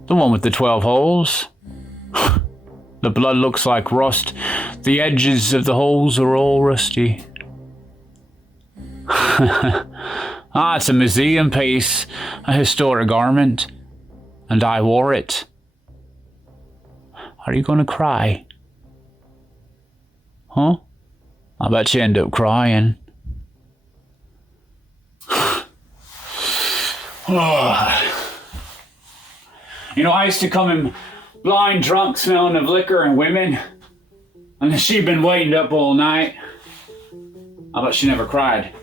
The one with the 12 holes. The blood looks like rust. The edges of the holes are all rusty. It's a museum piece, a historic garment, and I wore it. Are you going to cry? Huh? I bet you end up crying. You know, I used to come in blind drunk, smelling of liquor and women, and she'd been waiting up all night. I bet she never cried.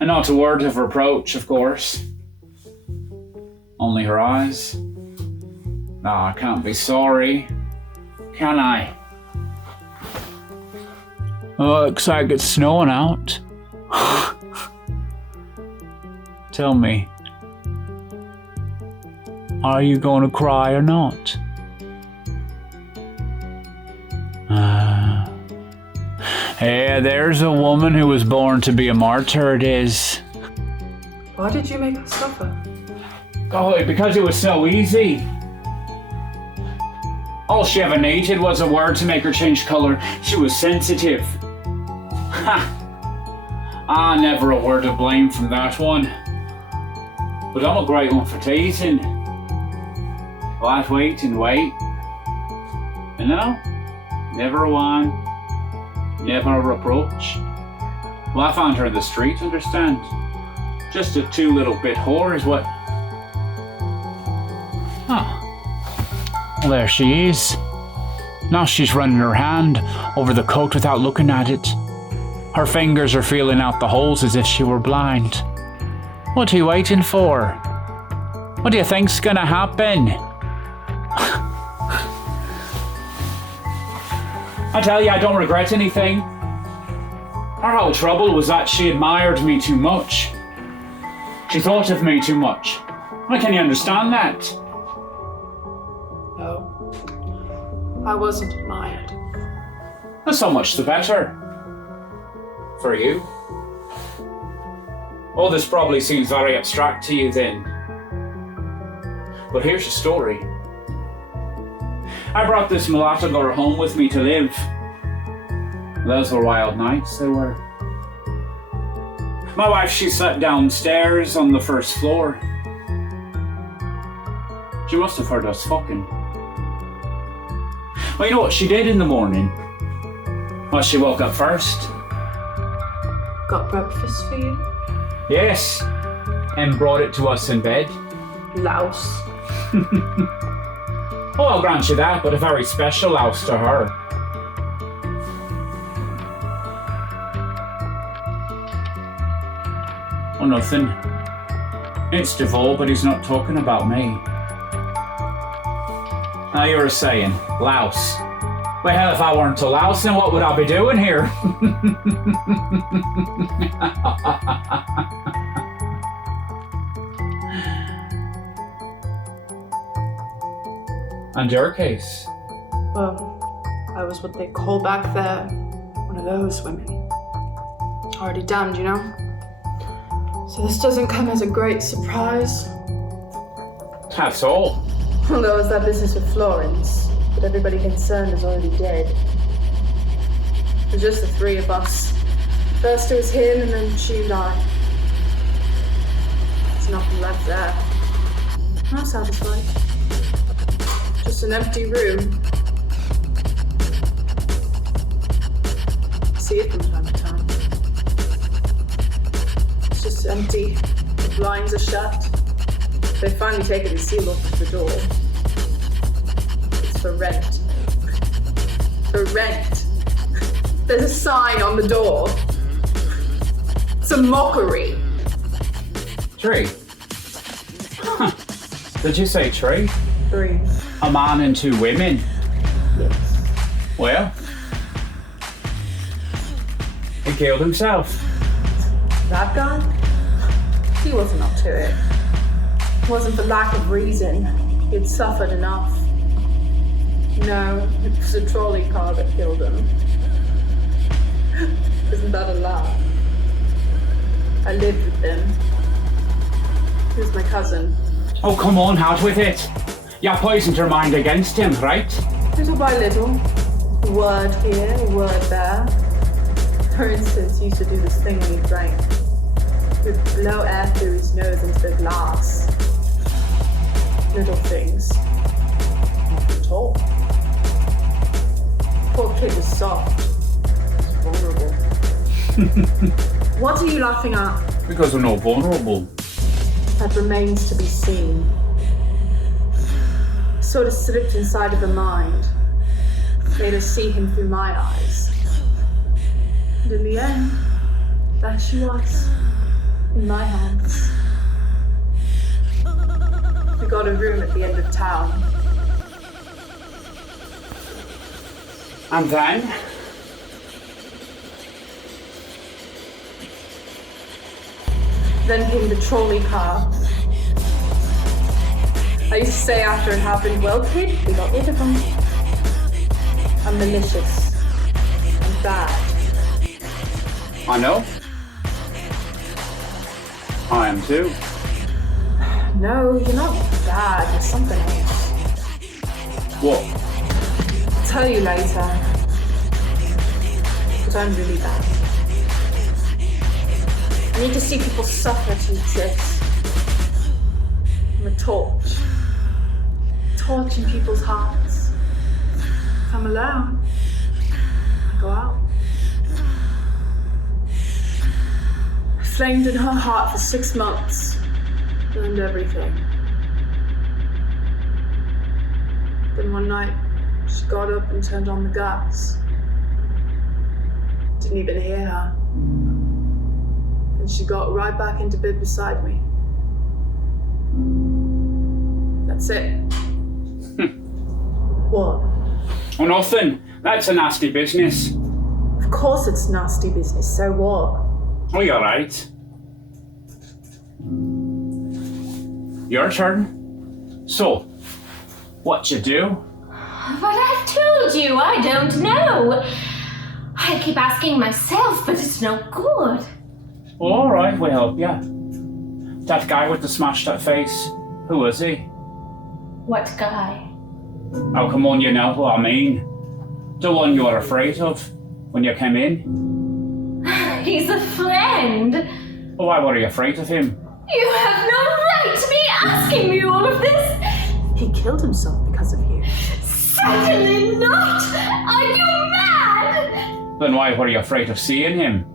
And not a word of reproach, of course. Only her eyes. No, I can't be sorry. Can I? Oh, looks like it's snowing out. Tell me, are you going to cry or not? Hey, there's a woman who was born to be a martyr, it is. Why did you make her suffer? Oh, because it was so easy. All she ever needed was a word to make her change colour. She was sensitive. Ha! Never a word of blame from that one. But I'm a great one for teasing. Lightweight and weight. You know? Never a whine. Never a reproach. Well, I found her in the street, understand? Just a 2 little bit whore is what... Well, there she is. Now she's running her hand over the coat without looking at it. Her fingers are feeling out the holes as if she were blind. What are you waiting for? What do you think's gonna happen? I tell you, I don't regret anything. Her whole trouble was that she admired me too much. She thought of me too much. Why can you understand that? No. I wasn't admired. Well, so much the better. For you. All this probably seems very abstract to you then. But here's the story. I brought this mulatto girl home with me to live. Those were wild nights, they were. My wife, she sat downstairs on the first floor. She must have heard us fucking. Well, you know what she did in the morning? Well, she woke up first. Got breakfast for you? Yes, and brought it to us in bed. Louse. Oh, I'll grant you that, but a very special louse to her. Oh, nothing. It's Devol, but he's not talking about me. Now you were saying, louse. Well, hell, if I weren't a louse, then what would I be doing here? And your case? Well, I was what they call back there one of those women. Already damned, you know? So this doesn't come as a great surprise. That's all. Well, there was that business with Florence, but everybody concerned is already dead. It was just the 3 of us. First it was him, and then she and I. There's nothing left there. I'm satisfied. Just an empty room. See it from time to time. It's just empty. The blinds are shut. They finally taken the seal off the door. It's for rent. For rent. There's a sign on the door. It's a mockery. Tree. Huh. Did you say tree? 3. A man and 2 women? Yes. Well, he killed himself. That guy? He wasn't up to it. It wasn't for lack of reason. He had suffered enough. No, it was a trolley car that killed him. Isn't that a laugh? I lived with them. He was my cousin. Oh, come on, out with it. You poisoned your mind against him, right? Little by little. A word here, a word there. For instance, he used to do this thing when he drank. He would blow air through his nose into the glass. Little things. Not at all. Poor kid was soft. He was vulnerable. What are you laughing at? Because we're not vulnerable. That remains to be seen. Sort of slipped inside of her mind. Made her see him through my eyes. And in the end, there she was. In my hands. We got a room at the end of town. And then? Then came the trolley car. I used to say after it happened, well kid, we got rid of him. I'm malicious. I'm bad. I know. I am too. No, you're not bad, you're something else. What? I'll tell you later. But I'm really bad. I need to see people suffer to exist. I'm a torch. Torch in people's hearts. If I'm alone, I go out. I flamed in her heart for 6 months. Burned everything. Then one night, she got up and turned on the gas. Didn't even hear her. And she got right back into bed beside me. That's it. What? Oh, nothing. That's a nasty business. Of course it's nasty business, so what? Oh, you're right. Your turn. So, what you do? But I've told you, I don't know. I keep asking myself, but it's no good. All right, we'll help you. That guy with the smashed up face, who was he? What guy? Oh, come on, you know who I mean. The one you were afraid of when you came in. He's a friend. Oh, why were you afraid of him? You have no right to be asking me all of this. He killed himself because of you. Certainly not. Are you mad? Then why were you afraid of seeing him?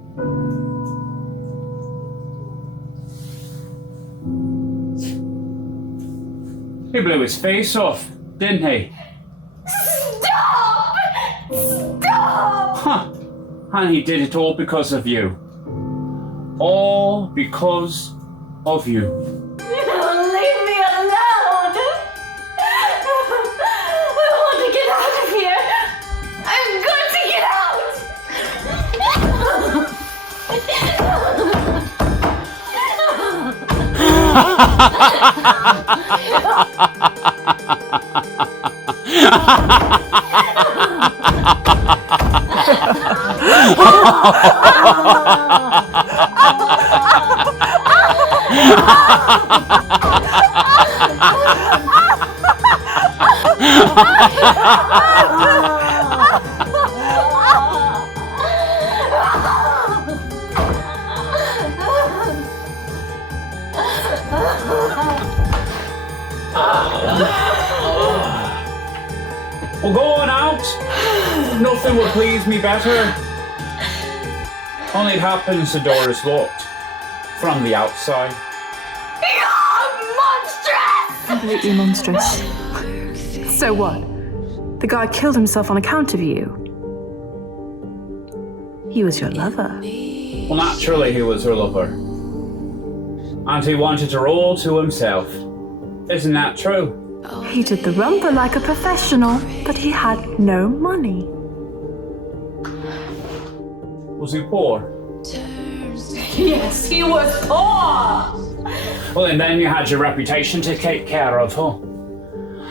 He blew his face off, didn't he? Stop! Stop! Huh. And he did it all because of you. All because of you. Leave me alone! I want to get out of here! I'm going to get Well, go on out. Nothing would please me better. Only it happens the door is locked from the outside. You're monstrous! Completely monstrous. So what? The guy killed himself on account of you. He was your lover. Well, naturally he was her lover. And he wanted her all to himself. Isn't that true? He did the rumba like a professional, but he had no money. Was he poor? Yes, he was poor! Well, and then you had your reputation to take care of, huh?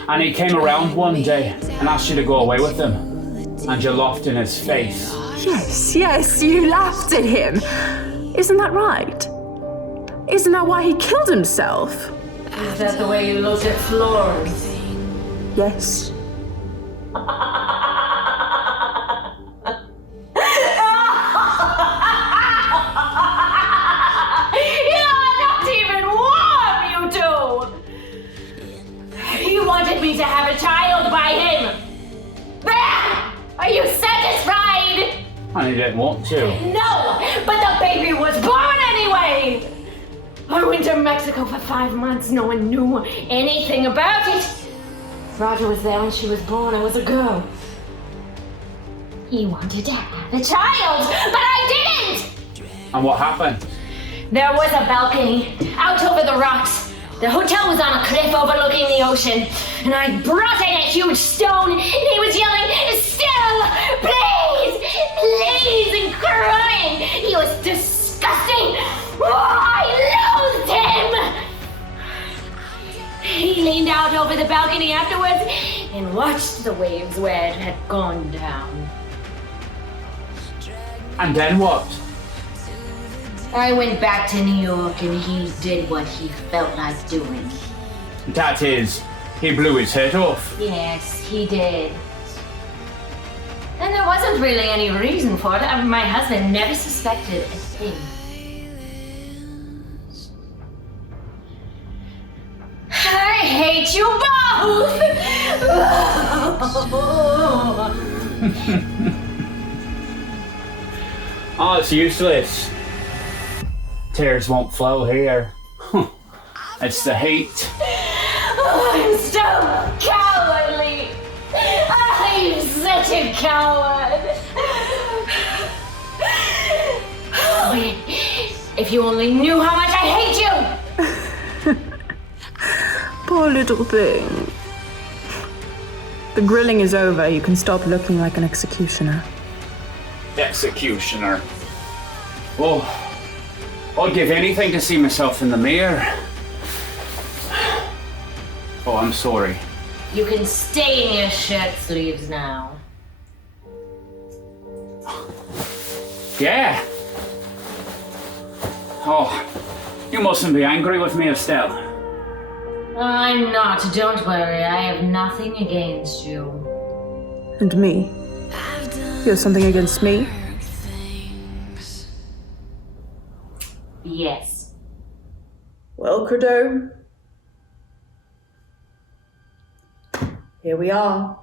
And he came around one day and asked you to go away with him. And you laughed in his face. Yes, you laughed at him. Isn't that right? Isn't that why he killed himself? Is that the way you looked at Florence? Yes. Me to have a child by him. There! Are you satisfied? And he didn't want to. No, but the baby was born anyway. I went to Mexico for 5 months. No one knew anything about it. Roger was there when she was born. I was a girl. He wanted to have a child, but I didn't. And what happened? There was a balcony out over the rocks. The hotel was on a cliff overlooking the ocean, and I brought in a huge stone, and he was yelling, "Still! Please! Please!" and crying. He was disgusting. Oh, I loathed him! He leaned out over the balcony afterwards and watched the waves where it had gone down. And then what? I went back to New York and he did what he felt like doing. That is, he blew his head off. Yes, he did. And there wasn't really any reason for it. My husband never suspected a thing. I hate you both! Oh, it's useless. Tears won't flow here. It's the heat. Oh, I'm so cowardly. I'm such a coward. Oh, if you only knew how much I hate you. Poor little thing. The grilling is over. You can stop looking like an executioner. Executioner. Oh, I'd give anything to see myself in the mirror. Oh, I'm sorry. You can stay in your shirt sleeves now. Yeah. Oh, you mustn't be angry with me, Estelle. I'm not. Don't worry. I have nothing against you. And me? You have something against me? Yes. Well, Credo. Here we are.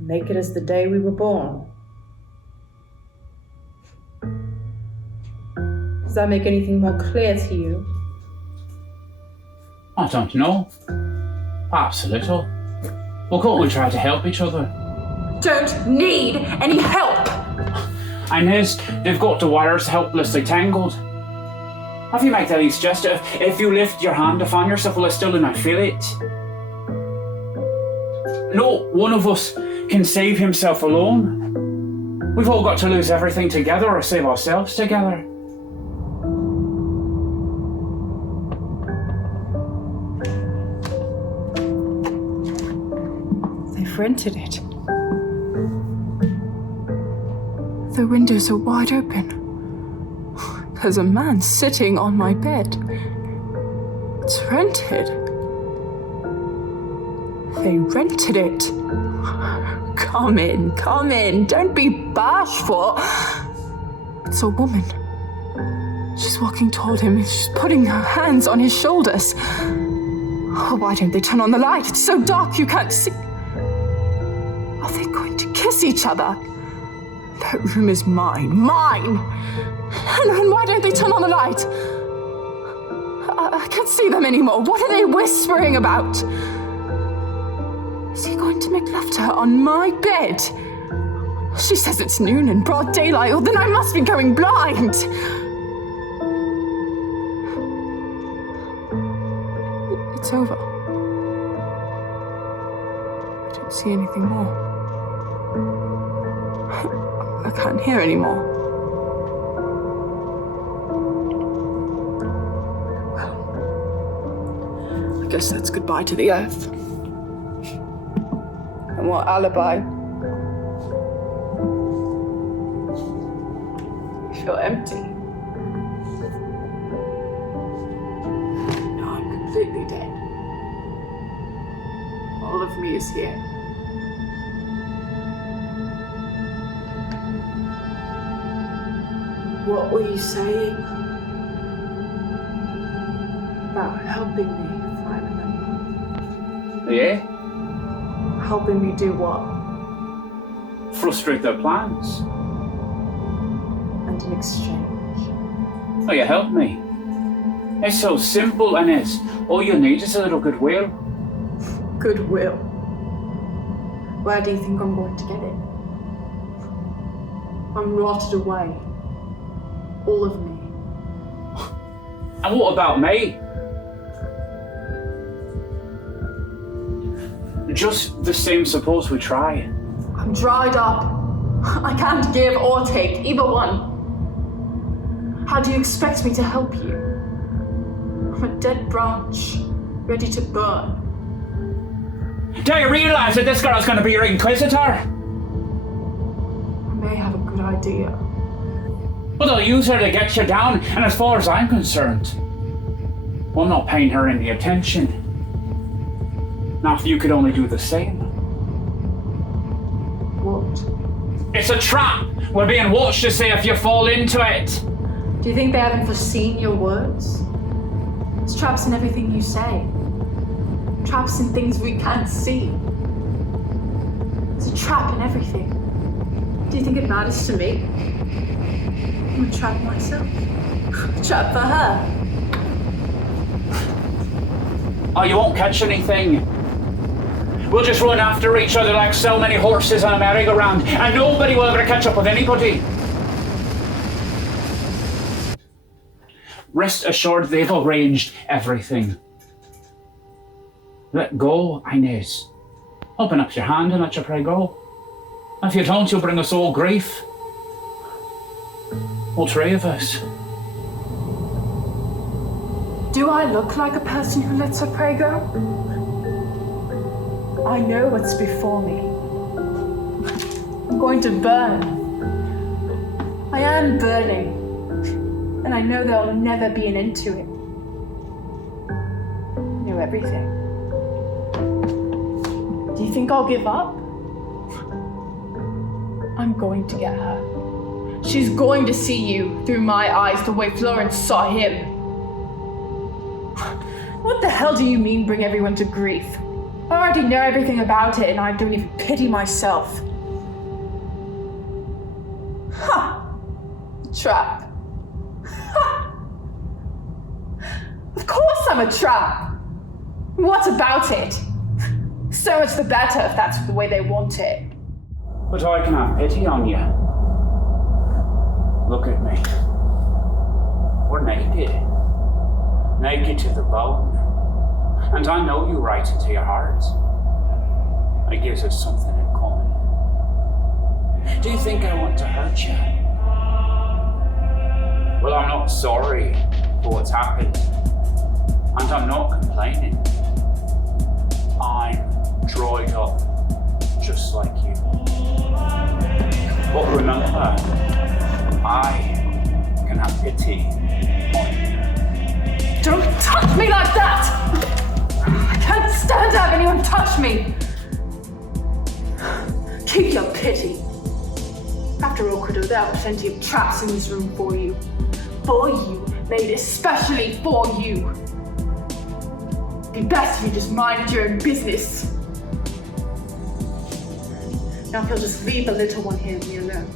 Naked as the day we were born. Does that make anything more clear to you? I don't know. Perhaps a little. Well, can't we try to help each other? Don't need any help! Inez, they've got the wires helplessly tangled. Have you made any suggestion? If you lift your hand to find yourself, will I still do not feel it? No one of us can save himself alone. We've all got to lose everything together or save ourselves together. They've rented it. The windows are wide open. There's a man sitting on my bed. It's rented. They rented it. Come in. Don't be bashful. It's a woman. She's walking toward him. She's putting her hands on his shoulders. Oh, why don't they turn on the light? It's so dark you can't see. Are they going to kiss each other? That room is mine. Mine! And why don't they turn on the light? I can't see them anymore. What are they whispering about? Is he going to make love to her on my bed? She says it's noon in broad daylight. Well, then I must be going blind. It's over. I don't see anything more. I can't hear anymore. Well, I I guess that's goodbye to the earth. And what alibi? I feel empty. No, I'm completely dead. All of me is here. What were you saying? About helping me, if I remember. Yeah? Helping me do what? Frustrate their plans. And in exchange. Oh, you helped me. It's so simple, and it's all you need is a little goodwill. Goodwill. Where do you think I'm going to get it? I'm rotted away. All of me. And what about me? Just the same, suppose we try. I'm dried up. I can't give or take, either one. How do you expect me to help you? I'm a dead branch, ready to burn. Do you realise that this girl's going to be your inquisitor? I may have a good idea. Well, they'll use her to get you down, and as far as I'm concerned, I'm not paying her any attention. Now, if you could only do the same. What? It's a trap! We're being watched to see if you fall into it! Do you think they haven't foreseen your words? There's traps in everything you say. Traps in things we can't see. There's a trap in everything. Do you think it matters to me? I'm a trap myself. A trap for her. Oh, you won't catch anything. We'll just run after each other like so many horses on a merry-go-round, and nobody will ever catch up with anybody. Rest assured, they've arranged everything. Let go, Inez. Open up your hand and let your pray go. If you don't, you'll bring us all grief. All three of us. Do I look like a person who lets her prey go? I know what's before me. I'm going to burn. I am burning. And I know there'll never be an end to it. I know everything. Do you think I'll give up? I'm going to get her. She's going to see you through my eyes the way Florence saw him. What the hell do you mean bring everyone to grief? I already know everything about it and I don't even pity myself. Ha! Trap. Ha! Of course I'm a trap. What about it? So much the better if that's the way they want it. But I can have pity on you. Look at me. We're naked. Naked to the bone. And I know you right into your heart. It gives us something in common. Do you think I want to hurt you? Well, I'm not sorry for what's happened. And I'm not complaining. I'm dried up, just like you. But remember, I can have pity on you. Don't touch me like that! I can't stand to have anyone touch me! Keep your pity. After all, Crido, there are plenty of traps in this room for you. For you, made especially for you. It'd be best if you just minded your own business. Now if you'll just leave the little one here and me alone.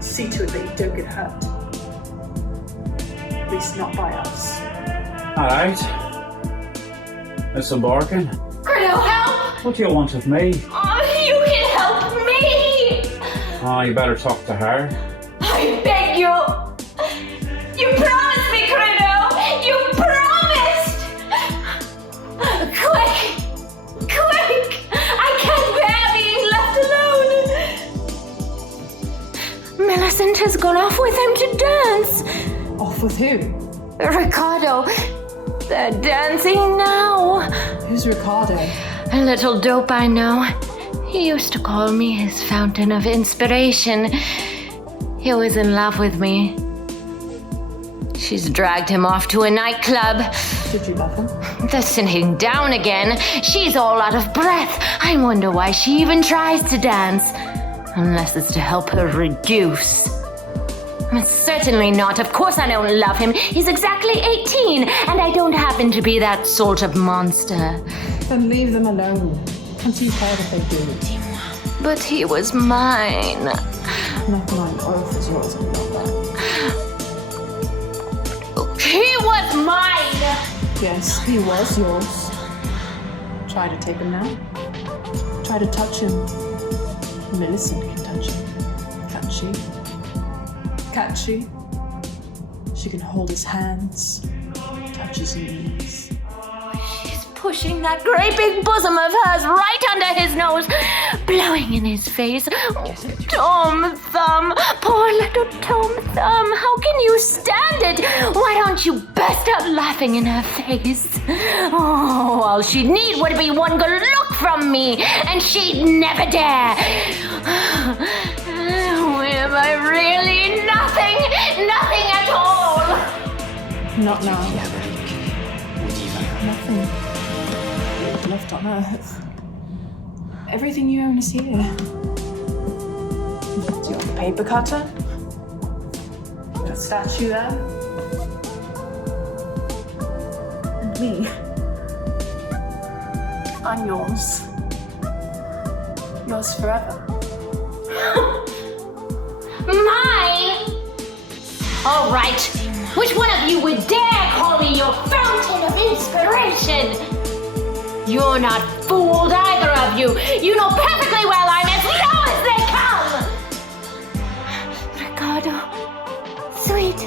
See to it that you don't get hurt. At least not by us. Alright. It's a bargain. Crido, help! What do you want of me? Oh, you can help me! Oh, you better talk to her. I beg you! You promised me, Crido! You promised! Quick! Quick! I can't bear being left alone! Millicent has gone off with him to dance. Off with who? Ricardo, They're dancing now. Who's Ricardo? A little dope, I know. He used to call me his fountain of inspiration. He was in love with me. She's dragged him off to a nightclub. Did you love him? They're sitting down again. She's all out of breath. I wonder why she even tries to dance. Unless it's to help her reduce. Certainly not. Of course I don't love him. He's exactly 18, and I don't happen to be that sort of monster. Then leave them alone. Can't you hear what they do? But he was mine. Nothing on earth is yours, I know that. He was mine! Yes, he was yours. Try to take him now. Try to touch him. Millicent can touch him. Can't she? Can't she? She can hold his hands, touch his knees. She's pushing that great big bosom of hers right under his nose, blowing in his face. Oh, Tom Thumb, poor little Tom Thumb, how can you stand it? Why don't you burst out laughing in her face? Oh, all she'd need would be one good look from me, and she'd never dare. Am I really nothing? Nothing at all? Not now. Nothing left on earth. Everything you own is here. Your paper cutter, that statue there, and me. I'm yours. Yours forever. Mine? All right. Which one of you would dare call me your fountain of inspiration? You're not fooled, either of you. You know perfectly well I'm as low as they come. Ricardo, sweet,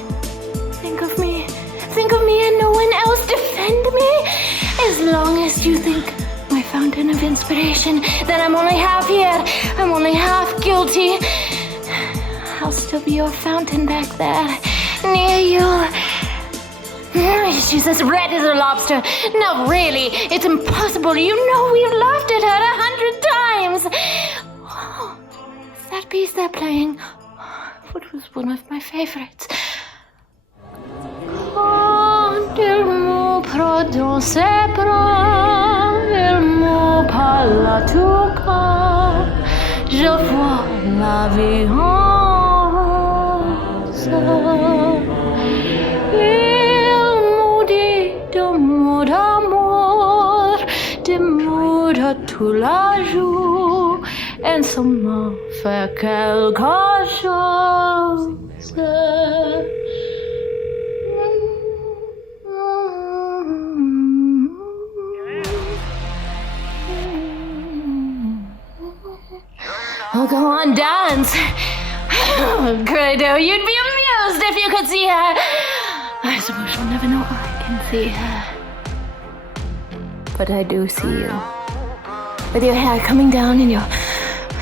think of me. Think of me and no one else. Defend me. As long as you think my fountain of inspiration, then I'm only half here. I'm only half guilty. I'll still be your fountain back there, near you. She's as red as a lobster. No, really, it's impossible. You know we've laughed at her 100 times. Oh, it's that piece they're playing. It was one of my favorites. Quand il me prend dans ses bras, il me parle à tout cœur. Je vois la vie en rose. Des mots de tout la jour, et ça m'a fait quelque chose. Oh, go on, dance. Credo, you'd be amused if you could see her. I suppose you'll never know I can see her. But I do see you. With your hair coming down and your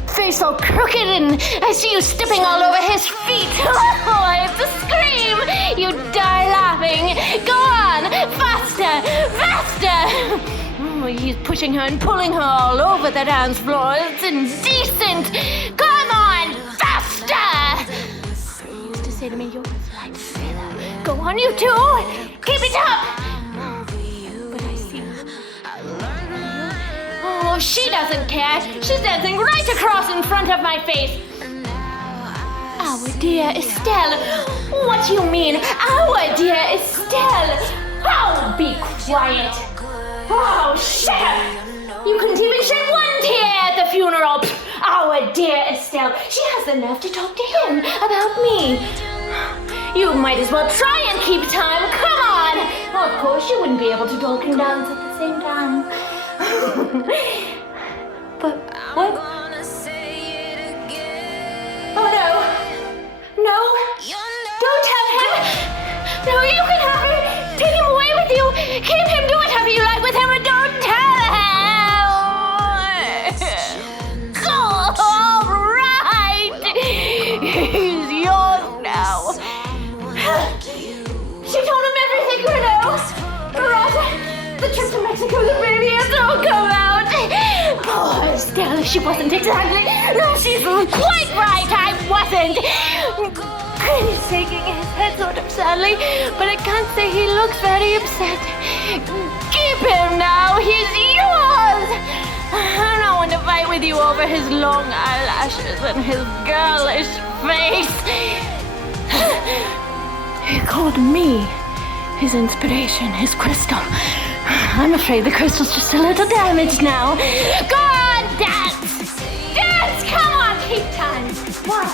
face all crooked, and I see you stepping all over his feet. Oh, I have to scream. You die laughing. Go on, faster, faster. Oh, he's pushing her and pulling her all over the dance floor. It's indecent. Come on, faster. He used to say to me, you're a flight feather. Go on, you two. Keep it up. But I see. Oh, she doesn't care. She's dancing right across in front of my face. Our dear Estelle. What do you mean, our dear Estelle? Oh, be quiet. Oh, shut up. You couldn't even shed one tear at the funeral. Our dear Estelle. She has the nerve to talk to him about me. You might as well try and keep time. Come on. Well, of course, you wouldn't be able to talk and dance at the same time. But what? Oh no! No! Don't tell him! No, you can have him! Take him away with you! Keep him, do whatever you like with him, but don't tell him! All right! He's yours now! She told him everything, Renaud! Right the trip to Mexico, the baby has all come out. Poor Stella, she wasn't exactly. No, she's quite right, I wasn't. He's shaking his head sort of sadly, but I can't say he looks very upset. Keep him now, he's yours. I don't want to fight with you over his long eyelashes and his girlish face. He called me his inspiration, his crystal. I'm afraid the crystal's just a little damaged now. Go on, dance! Dance! Come on, keep time. 1,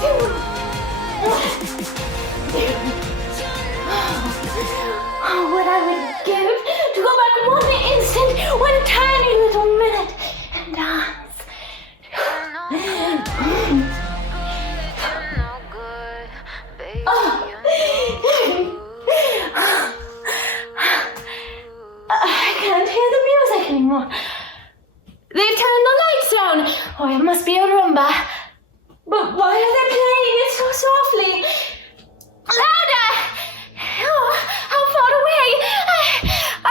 2. Oh, what I would give to go back 1 instant, 1 tiny little minute, and dance. I can't hear the music anymore. They've turned the lights down. Oh, it must be a Roomba. But why are they playing it so softly? Louder! Oh, how far away? I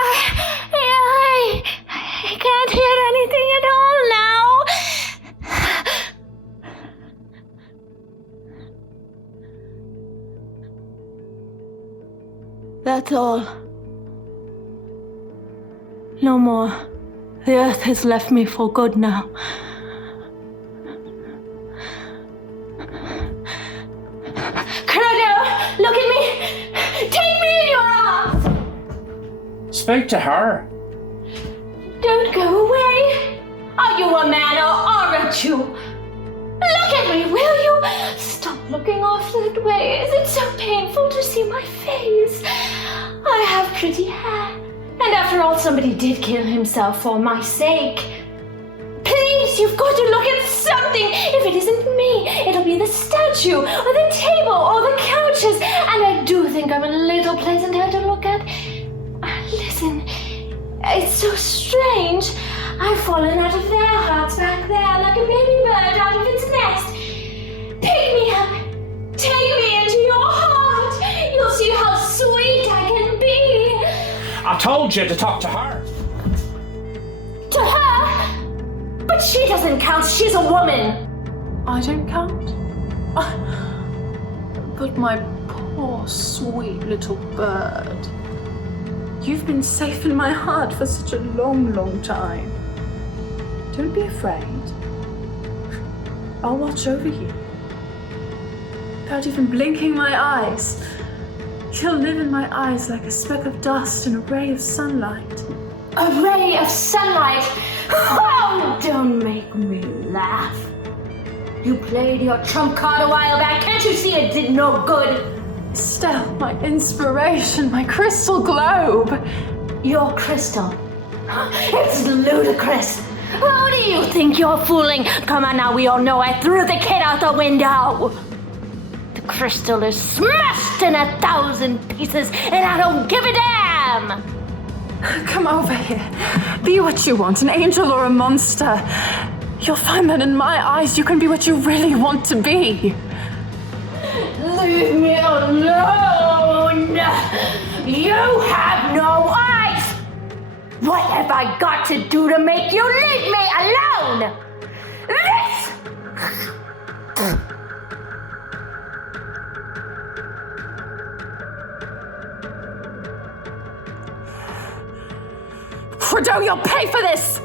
can't hear anything at all now. That's all. No more. The earth has left me for good now. Credo, look at me! Take me in your arms! Speak to her. Don't go away! Are you a man or aren't you? Look at me, will you? Stop looking off that way. Is it so painful to see my face? I have pretty hair. And after all, somebody did kill himself for my sake. Please, you've got to look at something. If it isn't me, it'll be the statue, or the table, or the couches. And I do think I'm a little pleasanter to look at. Listen, it's so strange. I've fallen out of their hearts back there like a baby bird out of its nest. Pick me up. Take me into your heart. You'll see how sweet I can be. I told you to talk to her. To her? But she doesn't count. She's a woman. I don't count. But my poor, sweet little bird. You've been safe in my heart for such a long, long time. Don't be afraid. I'll watch over you. Without even blinking my eyes. You'll live in my eyes like a speck of dust in a ray of sunlight. A ray of sunlight? Oh, don't make me laugh. You played your trump card a while back. Can't you see it did no good? Estelle, my inspiration, my crystal globe. Your crystal? It's ludicrous. Who do you think you're fooling? Come on now, we all know I threw the kid out the window. The crystal is smashed in 1,000 pieces, and I don't give a damn. Come over here. Be what you want, an angel or a monster. You'll find that in my eyes you can be what you really want to be. Leave me alone! You have no eyes! What have I got to do to make you leave me alone? This! Fredo, you'll pay for this!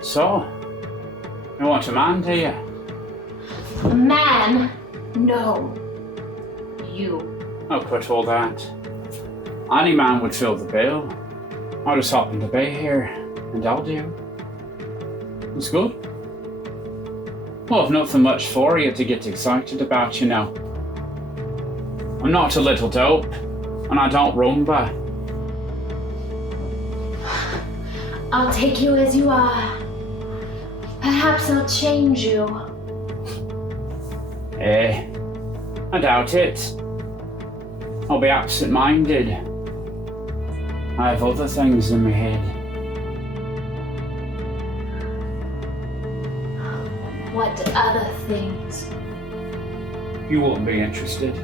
So, you want a man, do you? Man? No. You. Oh, quit all that. Any man would fill the bill. I just happened to be here, and I'll do. It's good. Well, I've nothing much for you to get excited about, you know. I'm not a little dope, and I don't rumba. I'll take you as you are. Perhaps I'll change you. I doubt it. I'll be absent-minded. I have other things in my head. What other things? You wouldn't be interested.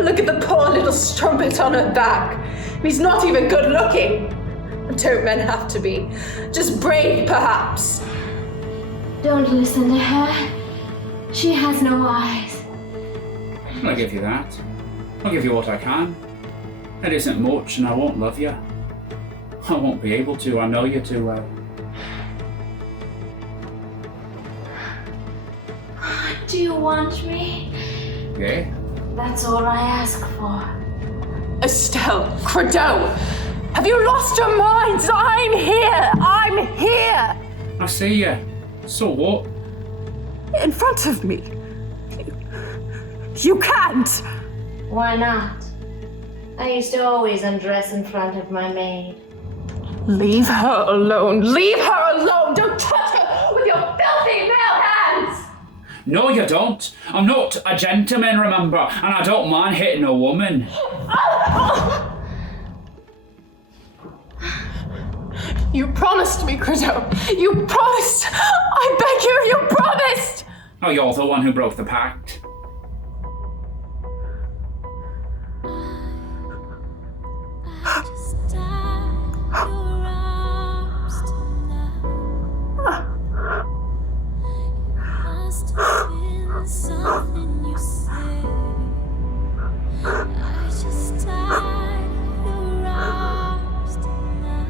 Look at the poor little strumpet on her back. He's not even good looking. Don't men have to be? Just brave, perhaps. Don't listen to her. She has no eyes. I'll give you that. I'll give you what I can. It isn't much, and I won't love you. I won't be able to. I know you too well. Do you want me? Yeah? That's all I ask for. Estelle, Credo, have you lost your minds? I'm here. I'm here. I see you. So what? In front of me. You can't. Why not? I used to always undress in front of my maid. Leave her alone. Leave her alone. Don't touch her with your filthy male hands. No, you don't. I'm not a gentleman, remember, and I don't mind hitting a woman. You promised me, Credo. You promised. I beg you, you promised. Oh, you're the one who broke the pact. Something you said. I just died your arms tonight.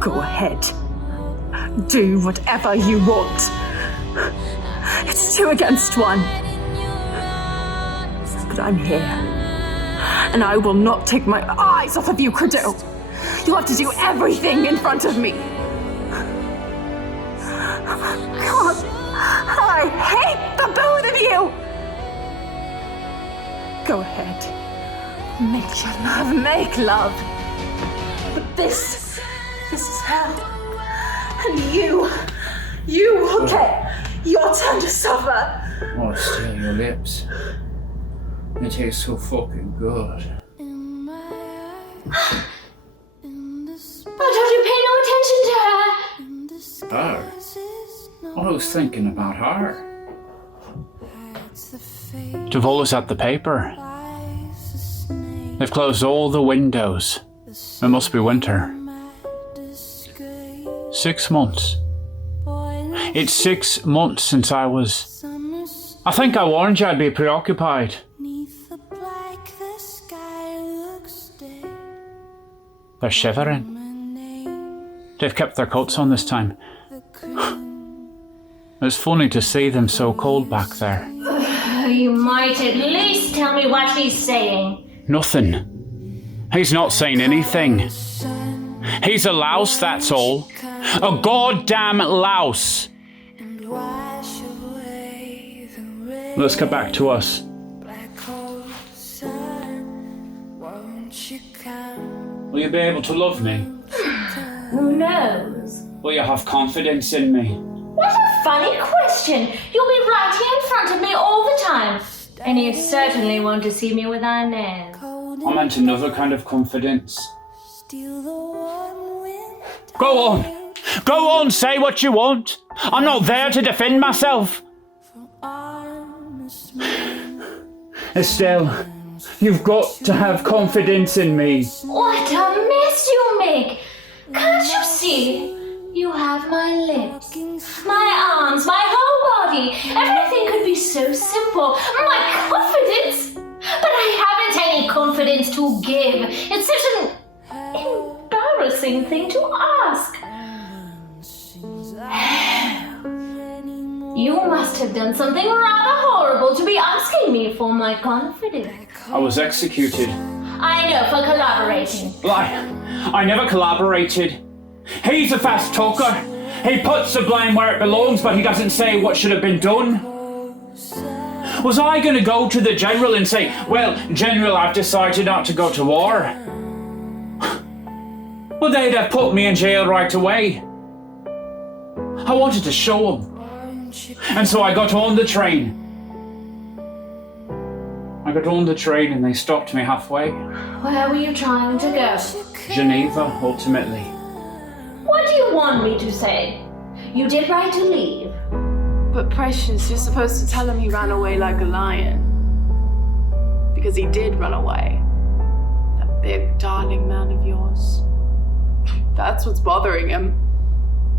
Go ahead. Do whatever you want. It's 2 against 1. But I'm here. And I will not take my eyes off of you, Credo. You'll have to do everything in front of me. God, I hate the both of you! Go ahead. Make your love, make love. But this is hell. And you will get your turn to suffer. Oh, still your lips. They taste so fucking good. Why don't you pay no attention to her? Her? I was thinking about her. They've always had the paper. They've closed all the windows. It must be winter. 6 months. It's 6 months since I was... I think I warned you I'd be preoccupied. They're shivering. They've kept their coats on this time. It's funny to see them so cold back there. You might at least tell me what he's saying. Nothing. He's not saying anything. He's a louse, that's all. A goddamn louse. Let's get back to us. Will you be able to love me? Who knows? Will you have confidence in me? What a funny question. You'll be right here in front of me all the time. And you certainly won't deceive me with our nails. I meant another kind of confidence. Go on. Go on, say what you want. I'm not there to defend myself. Estelle, you've got to have confidence in me. What a mess you make. Can't you see? You have my lips, my arms, my whole body. Everything could be so simple. My confidence. But I haven't any confidence to give. It's such an embarrassing thing to ask. You must have done something rather horrible to be asking me for my confidence. I was executed. I know, for collaborating. I never collaborated. He's a fast talker. He puts the blame where it belongs, but he doesn't say what should have been done. Was I going to go to the General and say, well, General, I've decided not to go to war? Well, they'd have put me in jail right away. I wanted to show them. And so I got on the train. I got on the train and they stopped me halfway. Where were you trying to go? Geneva, ultimately. What do you want me to say? You did right to leave. But Precious, you're supposed to tell him he ran away like a lion. because he did run away. That big, darling man of yours. That's what's bothering him.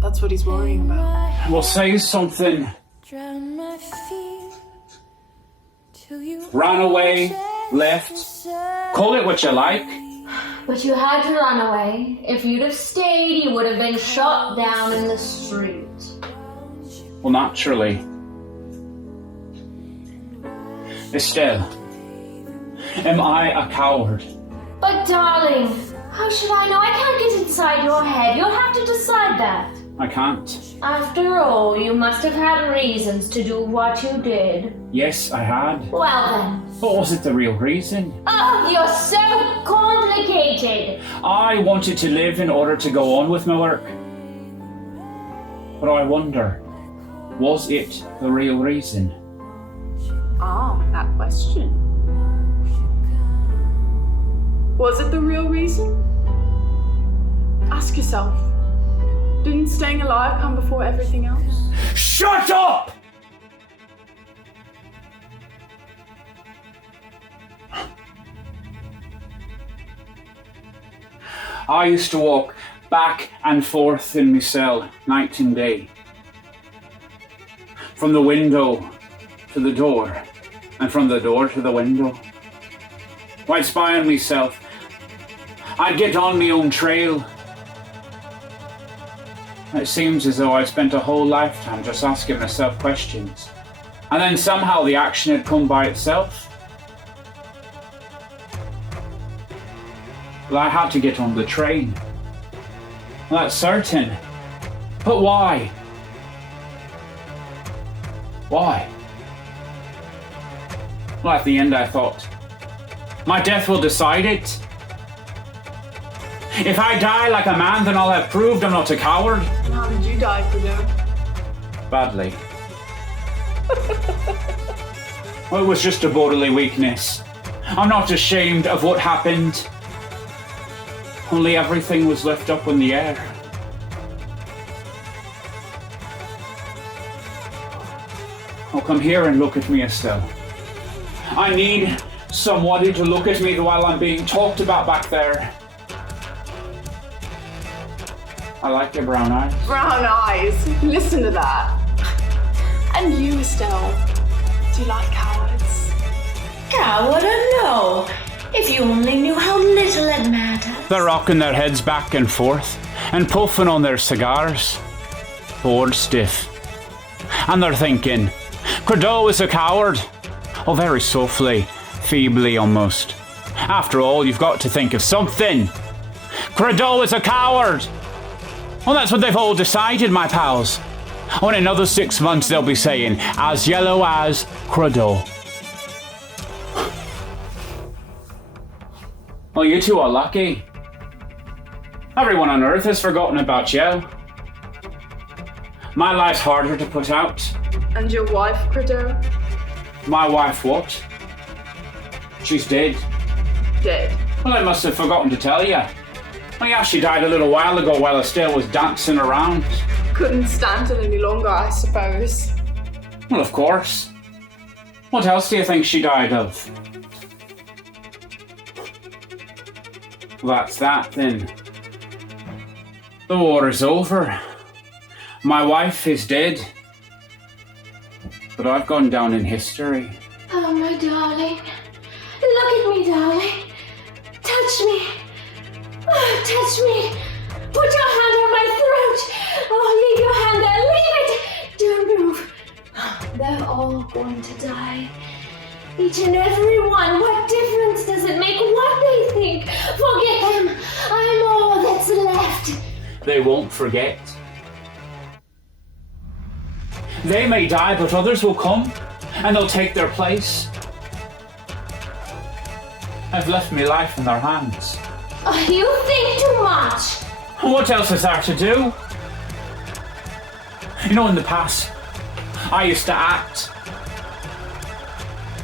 That's what he's worrying about. Well, say something. Drown my feet till you Ran away, left. Call it what you like. But you had to run away. If you'd have stayed, you would have been shot down in the street. Well, naturally. Estelle, am I a coward? But darling, how should I know? I can't get inside your head. You'll have to decide that. I can't. After all, you must have had reasons to do what you did. Yes, I had. Well then. But was it the real reason? Oh, you're so complicated. I wanted to live in order to go on with my work. But I wonder, was it the real reason? Ah, that question. Was it the real reason? Ask yourself. Didn't staying alive come before everything else? Shut up! I used to walk back and forth in my cell, night and day. From the window to the door, and from the door to the window. I'd spy on myself. I'd get on my own trail. It seems as though I spent a whole lifetime just asking myself questions. And then somehow the action had come by itself. Well, I had to get on the train. Well, that's certain. But why? Why? Well, at the end I thought, my death will decide it. If I die like a man, then I'll have proved I'm not a coward. And how did you die, Guido? Badly. Well, it was just a bodily weakness. I'm not ashamed of what happened. Only everything was left up in the air. Oh, come here and look at me, Estelle. I need somebody to look at me while I'm being talked about back there. I like your brown eyes. Brown eyes. Listen to that. And you, Estelle. Do you like cowards? Coward or no? If you only knew how little it matters. They're rocking their heads back and forth and puffing on their cigars, bored stiff. And they're thinking, Credo is a coward. Oh, very softly, feebly almost. After all, you've got to think of something. Credo is a coward. Well, that's what they've all decided, my pals. Oh, in another 6 months, they'll be saying, as yellow as Credo. Well, you two are lucky. Everyone on Earth has forgotten about you. My life's harder to put out. And your wife, Credo? My wife what? She's dead. Dead. Well, I must have forgotten to tell you. Well, yeah, she died a little while ago while Estelle was dancing around. Couldn't stand it any longer, I suppose. Well, of course. What else do you think she died of? Well, that's that then. The war is over. My wife is dead. But I've gone down in history. Oh, my darling. Look at me, darling. Touch me. Oh, touch me. Put your hand on my throat. Oh, leave your hand there. Leave it. Don't move. They're all going to die. Each and every one. What difference does it make what they think? Forget them. I'm all that's left. They won't forget. They may die, but others will come, and they'll take their place. I've left my life in their hands. Oh, you think too much. What else is there to do? You know, in the past, I used to act.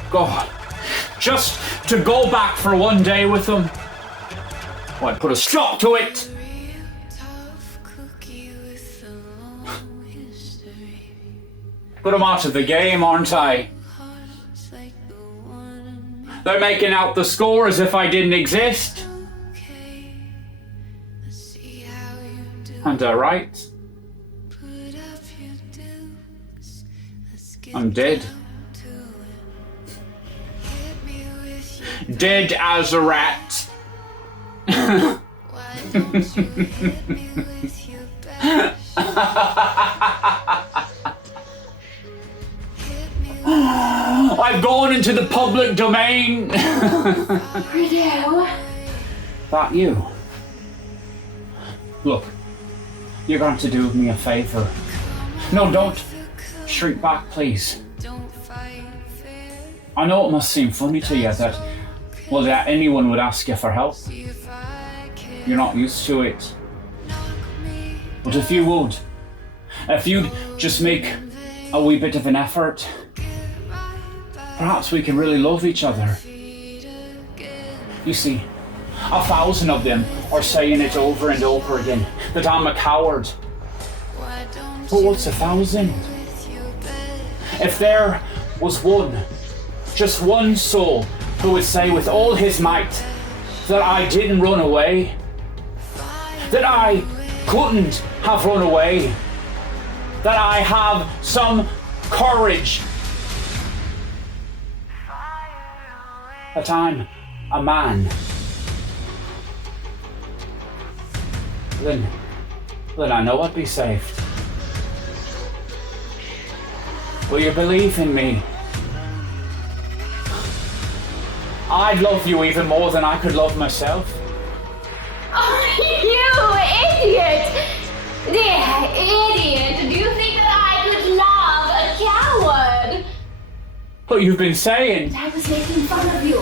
God, just to go back for one day with them. Well, I'd put a stop to it. But I'm out of the game, aren't I? They're making out the score as if I didn't exist. Okay, let's see how you do. And they're right. Put up your dukes. Let's get I'm dead. down to it. Hit me with your Dead as a rat. why don't you hit me with your best? Hit me with I've gone into the public domain. Rideau. That you? Look, you're going to do me a favor. No, don't shrink back, please. don't fight fair. I know it must seem funny to you that anyone would ask you for help. See if I can You're not used to it. knock me But if you'd just make a wee bit of an effort, perhaps we can really love each other. You see, 1,000 of them are saying it over and over again, that I'm a coward. why don't But what's 1,000? with your best? If there was one, just one soul, who would say with all his might that I didn't run away, that I couldn't have run away, that I have some courage, that I'm a man, then I know I'd be saved. Will you believe in me? I'd love you even more than I could love myself. Oh, you idiot! Yeah, idiot! Do you think that I could love a coward? But you've been saying. I was making fun of you.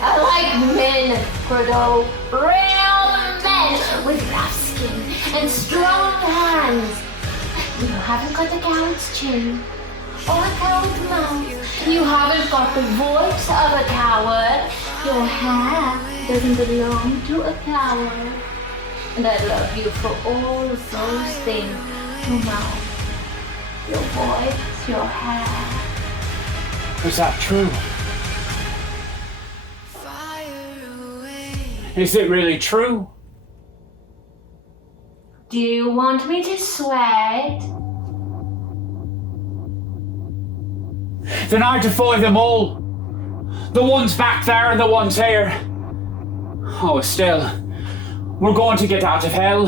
I like men, Gordo. Real men with rough skin and strong hands. You haven't got a coward's chin or a coward's mouth. You haven't got the voice of a coward. Your hair doesn't belong to a coward. And I love you for all of those things. Your mouth, your voice, your hair. Is that true? Fire away. Is it really true? Do you want me to sweat? Then I defy them all. The ones back there and the ones here. Oh, Estelle, we're going to get out of hell.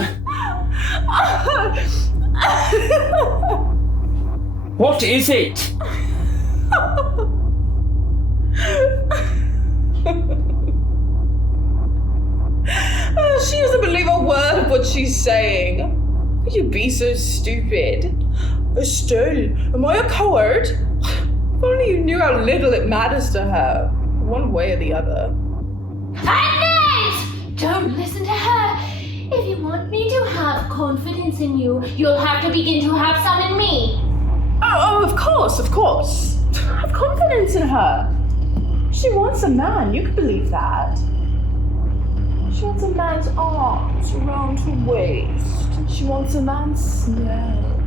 What is it? She doesn't believe a word of what she's saying. How could you be so stupid? Estelle, am I a coward? If only you knew how little it matters to her, one way or the other. Agnes! Don't listen to her. If you want me to have confidence in you, you'll have to begin to have some in me. Oh, of course. Have confidence in her. She wants a man, you can believe that. She wants a man's arms around her waist. She wants a man's smell.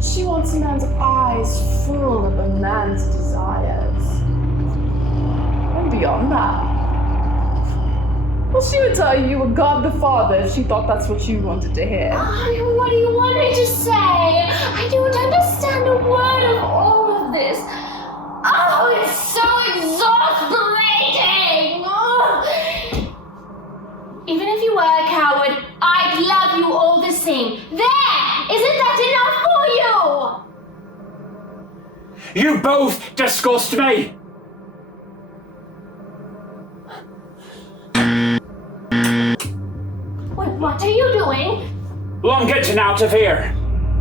She wants a man's eyes full of a man's desires. And beyond that, well, she would tell you were God the Father if she thought that's what you wanted to hear. Oh, what do you want me to say? I don't understand a word of all of this. Oh, it's so exasperating! Oh. Even if you were a coward, I'd love you all the same. There! Isn't that enough for you? You both disgust me. What are you doing? Well, I'm getting out of here.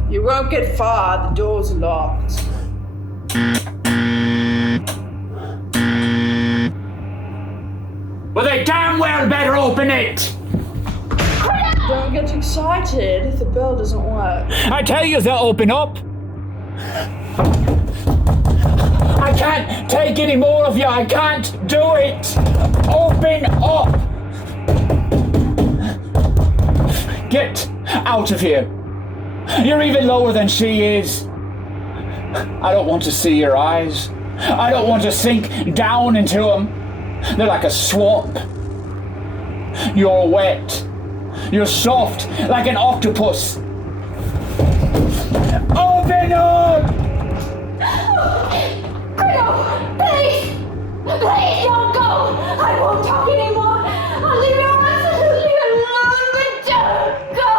You won't get far, the door's locked. Well, they damn well better open it. Don't get excited if the bell doesn't work. I tell you they'll open up. I can't take any more of you. I can't do it. Open up. Get out of here. You're even lower than she is. I don't want to see your eyes. I don't want to sink down into them. They're like a swamp. You're wet. You're soft, like an octopus. Open up! Credo, please! Please don't go! I won't talk anymore! I'll leave you absolutely alone, but don't go!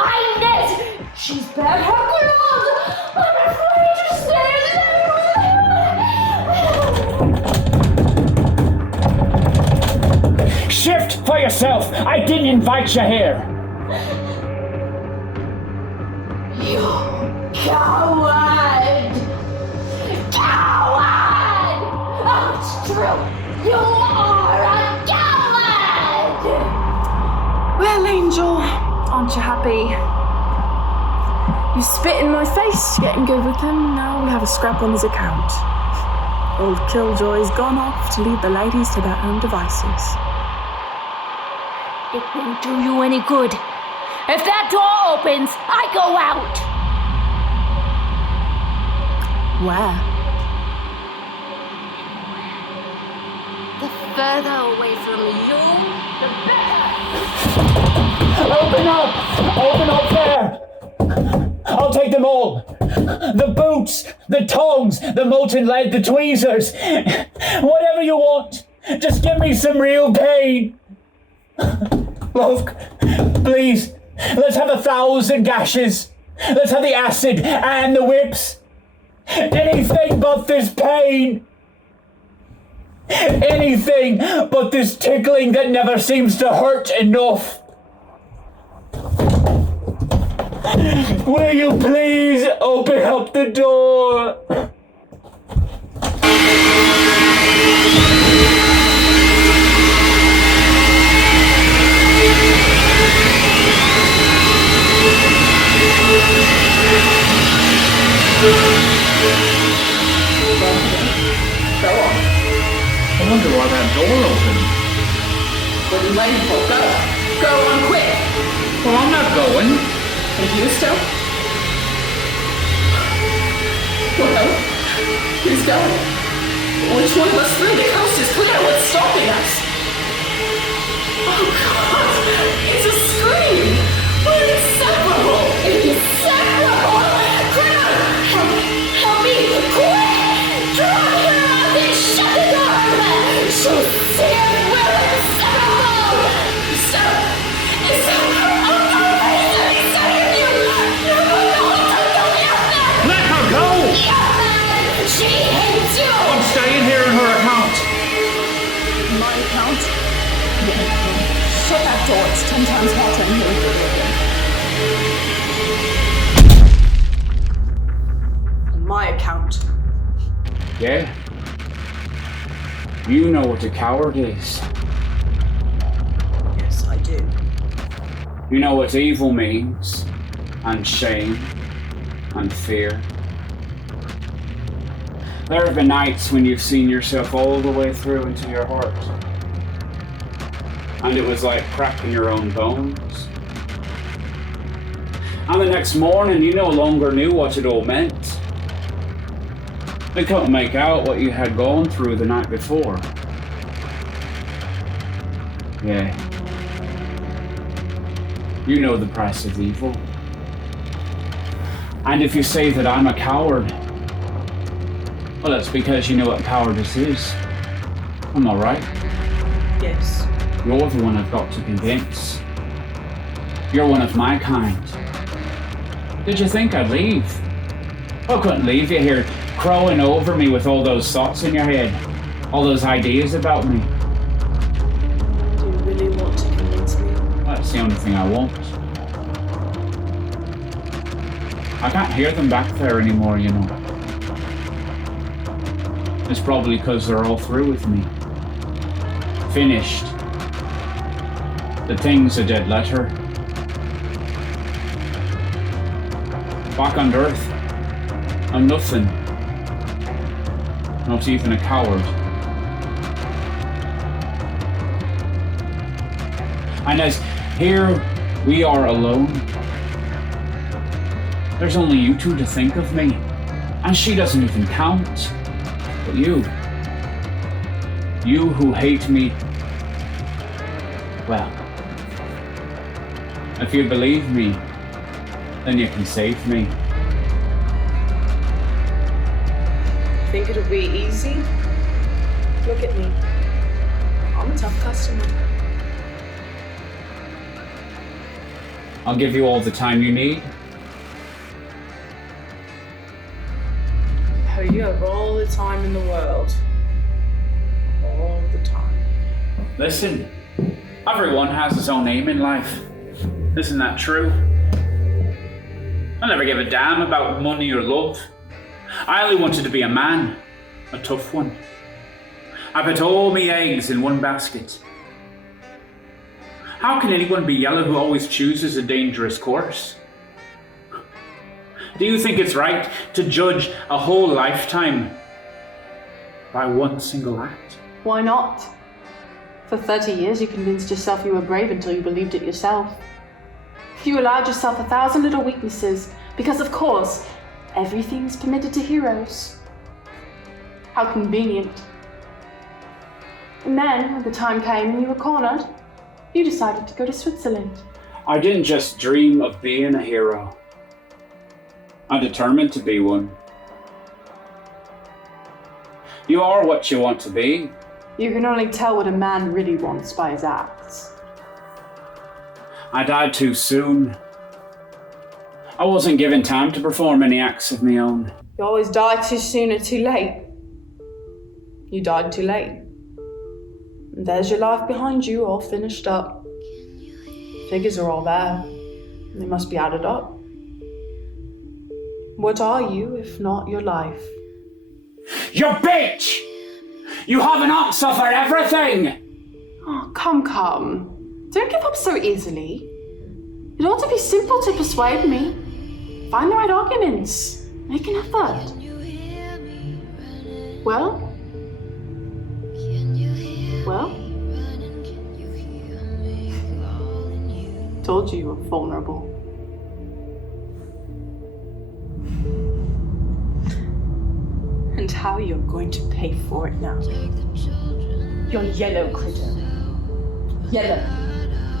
Agnes! She's bad her clothes! I'm afraid to stay there with her! Shift for yourself! I didn't invite you here! You coward! Coward! Oh, it's true! You are a coward! Well, Angel, aren't you happy? You spit in my face, getting good with him. Now we'll have a scrap on his account. Old Killjoy's gone off to leave the ladies to their own devices. It won't do you any good. If that door opens, I go out. Where? The further away from you, the better. Open up! Open up there! I'll take them all! The boots, the tongs, the molten lead, the tweezers. Whatever you want. Just give me some real pain. Look, please, let's have 1,000 gashes. Let's have the acid and the whips. Anything but this pain. Anything but this tickling that never seems to hurt enough. Will you please open up the door? I wonder why that door opened. What are you waiting for? Go! Go on quick! Well, I'm not going. And you still? Well, who's going? Which one of us three? The coast is clear. What's stopping us? Oh God! It's a scream! We're inseparable! Inseparable! Critter! Help me! Quick! Drop her out and shut the door! She's here! We're inseparable! So, is that Let her go! She hates you! I'm staying here on her account. my account? Shut that door. It's 10 times hotter in here. On my account. Yeah. You know what a coward is. Yes, I do. You know what evil means, and shame, and fear. There have been nights when you've seen yourself all the way through into your heart. And it was like cracking your own bones. And the next morning you no longer knew what it all meant. They couldn't make out what you had gone through the night before. Yeah. You know the price of evil. And if you say that I'm a coward, well, that's because you know what cowardice is. Am I right? Yes. You're the one I've got to convince. You're one of my kind. Did you think I'd leave? I couldn't leave you here crowing over me with all those thoughts in your head. All those ideas about me. Do you really want to convince me? That's the only thing I want. I can't hear them back there anymore, you know. It's probably because they're all through with me. Finished. The thing's a dead letter. Back on Earth, I'm nothing. Not even a coward. And as here we are alone, there's only you two to think of me. And she doesn't even count. But you, You who hate me, well, if you believe me, then you can save me. Think it'll be easy? Look at me. I'm a tough customer. I'll give you all the time you need. Oh, you have all the time in the world. All the time. Listen, everyone has his own aim in life. Isn't that true? I never gave a damn about money or love. I only wanted to be a man, a tough one. I put all my eggs in one basket. How can anyone be yellow who always chooses a dangerous course? Do you think it's right to judge a whole lifetime by one single act? Why not? For 30 years you convinced yourself you were brave until you believed it yourself. You allowed yourself 1,000 little weaknesses because, of course, everything's permitted to heroes. How convenient. And then, when the time came and you were cornered, you decided to go to Switzerland. I didn't just dream of being a hero. I'm determined to be one. You are what you want to be. You can only tell what a man really wants by his acts. I died too soon. I wasn't given time to perform any acts of my own. You always die too soon or too late. You died too late. And there's your life behind you, all finished up. Figures are all there. They must be added up. What are you, if not your life? You bitch! You have an answer for everything! Oh, come. Don't give up so easily. It ought to be simple to persuade me. Find the right arguments. Make an effort. Well? Told you were vulnerable. And how you're going to pay for it now. You're yellow, critter. Yellow.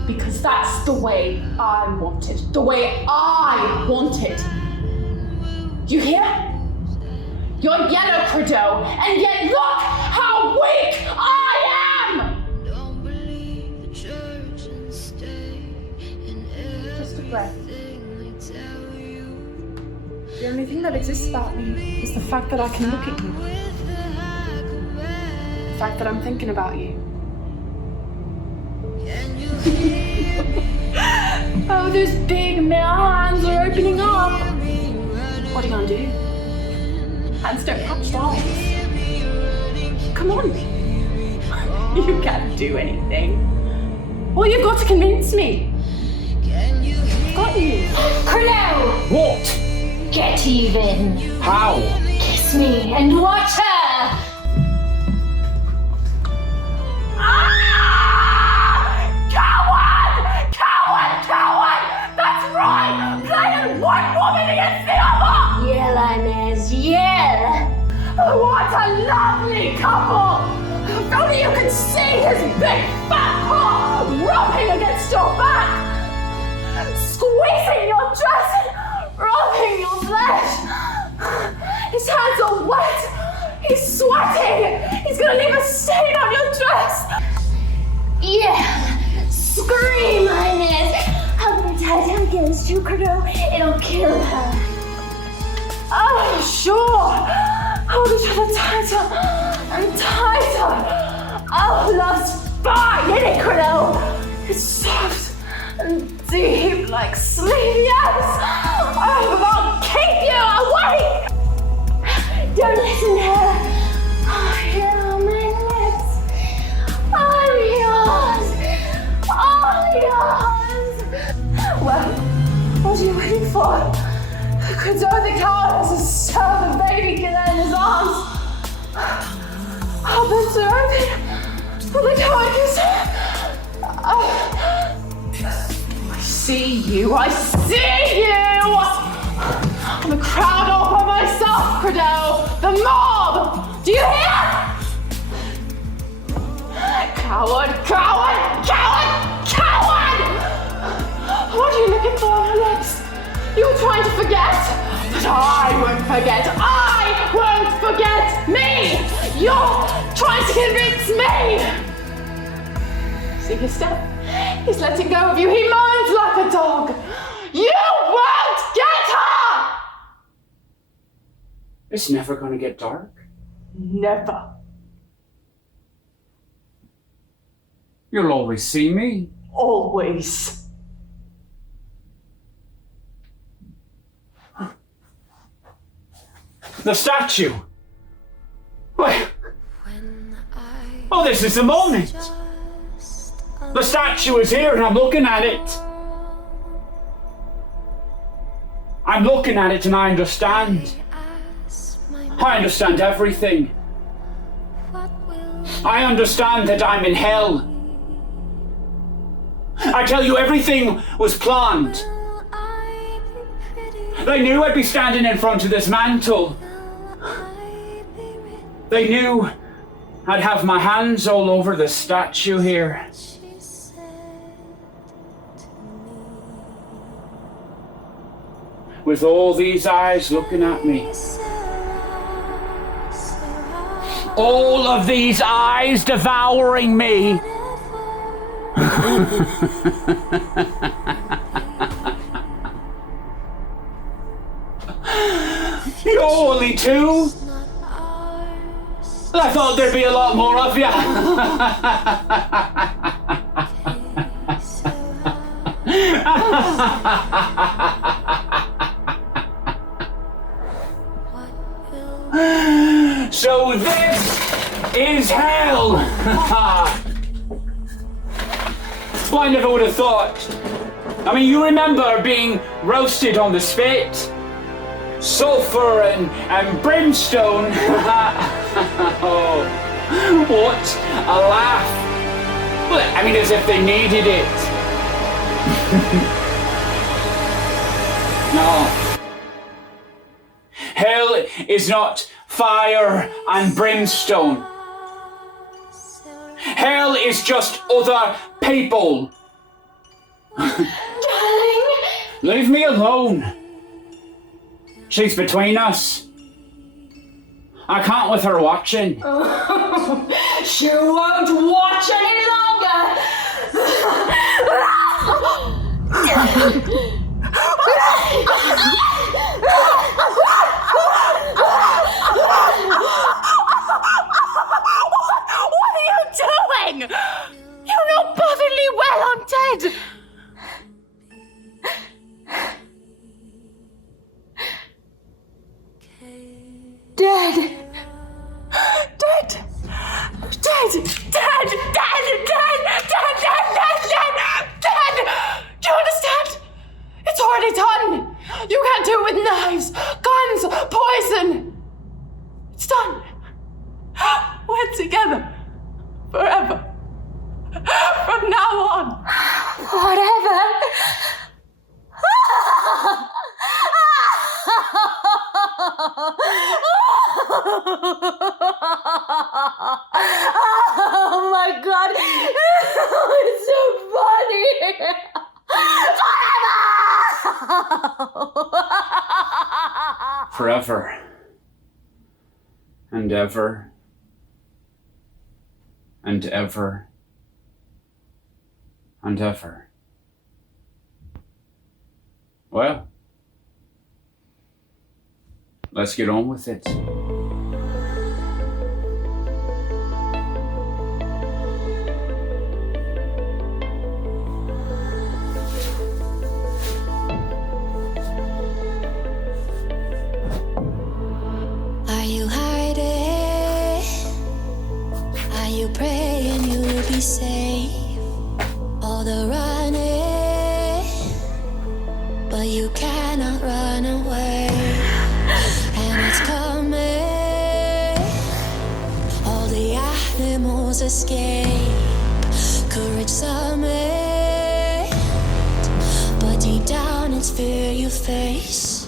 Because that's the way I want it. The way I want it. You hear? You're yellow, Credo, and yet look how weak I am! Don't believe the church and stay in Just a breath. everything they tell you. The only thing that exists about me is the fact that I can look at you. With the high caress, The fact that I'm thinking about you. can you hear me? Oh, those big male hands are opening up. What are you gonna do? Hands don't touch dolls. Come on. You can't do anything. Well, you've got to convince me. I've got you. Crow! What? Get even. How? Kiss me and watch her! Coward! That's right! Playing one woman against the other! Yell, Inez, yell! What a lovely couple! If only you could see his big fat paw rubbing against your back! Squeezing your dress and rubbing your flesh! His hands are wet! He's sweating! He's gonna leave a stain on your dress! Yeah! Scream, Inez! Hug her tight against you, Crow. It'll kill her. Oh, sure! Hold each other tighter and tighter! Oh, love's fine, isn't it, Crow? It's soft and deep like sleep, yes! Oh, I'll keep you awake! Don't listen to her. Oh, you're my lips. I'm yours. All yours. Well, what are you waiting for? Crow the coward has a servant baby killer in his arms. I'll bend her open, but the coward is... I see you! I'm a crowd all by myself, Credo! The mob! Do you hear? Coward! Coward! Coward! Coward! What are you looking for on her lips? You were trying to forget? But I won't forget! I won't forget! Me! You're trying to convince me! See his step? He's letting go of you. He moans like a dog. You won't get her! It's never going to get dark. Never. You'll always see me. Always. The statue. Wait. Oh, this is the moment. The statue is here and I'm looking at it. I'm looking at it and I understand. I understand everything. I understand that I'm in hell. I tell you, everything was planned. They knew I'd be standing in front of this mantle. They knew I'd have my hands all over the statue here. With all these eyes looking at me. All of these eyes devouring me. You're only two. I thought there'd be a lot more of you. So this is hell. Well, I never would have thought. I mean, you remember being roasted on the spit? Sulfur and brimstone. Oh, what a laugh. Well, I mean, as if they needed it. No. Hell is not fire and brimstone. Hell is just other people. Darling! Leave me alone. She's between us. I can't with her watching. She won't watch any longer! What are you doing? You know perfectly well I'm dead! Dead! Dead! Dead! Dead! Dead! Do you understand? It's already done! You can't do it with knives, guns, poison! It's done! We're together. Forever. From now on. Whatever. Oh my God. It's so funny. Forever. And ever. And ever. And ever. Well, let's get on with it. Are you hiding? Are you praying you will be safe? All the running, but you cannot run away. And it's coming. All the animals escape. Courage summit, but deep down it's fear you face.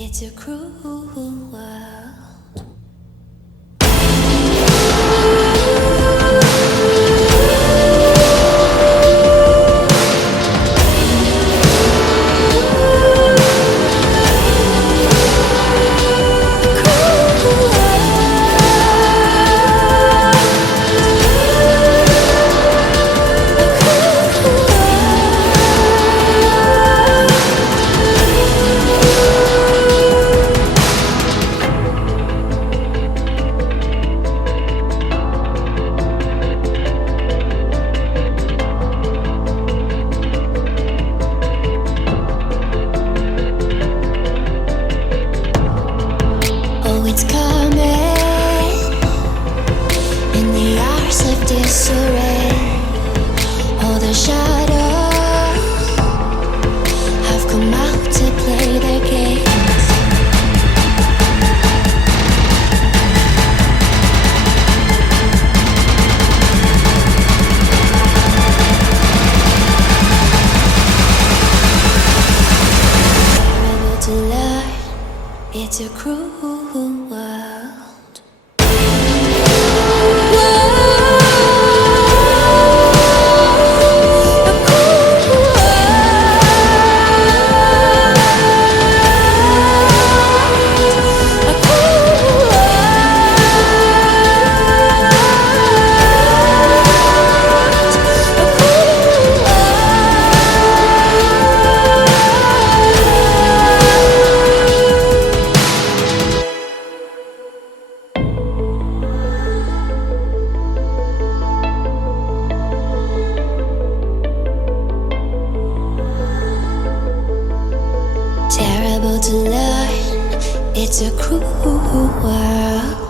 It's a cruel world. Oh, it's coming in the hours of disarray. All the shadows have come out to play their games. Terrible to learn, it's a cruel world. Terrible to learn, it's a cruel world.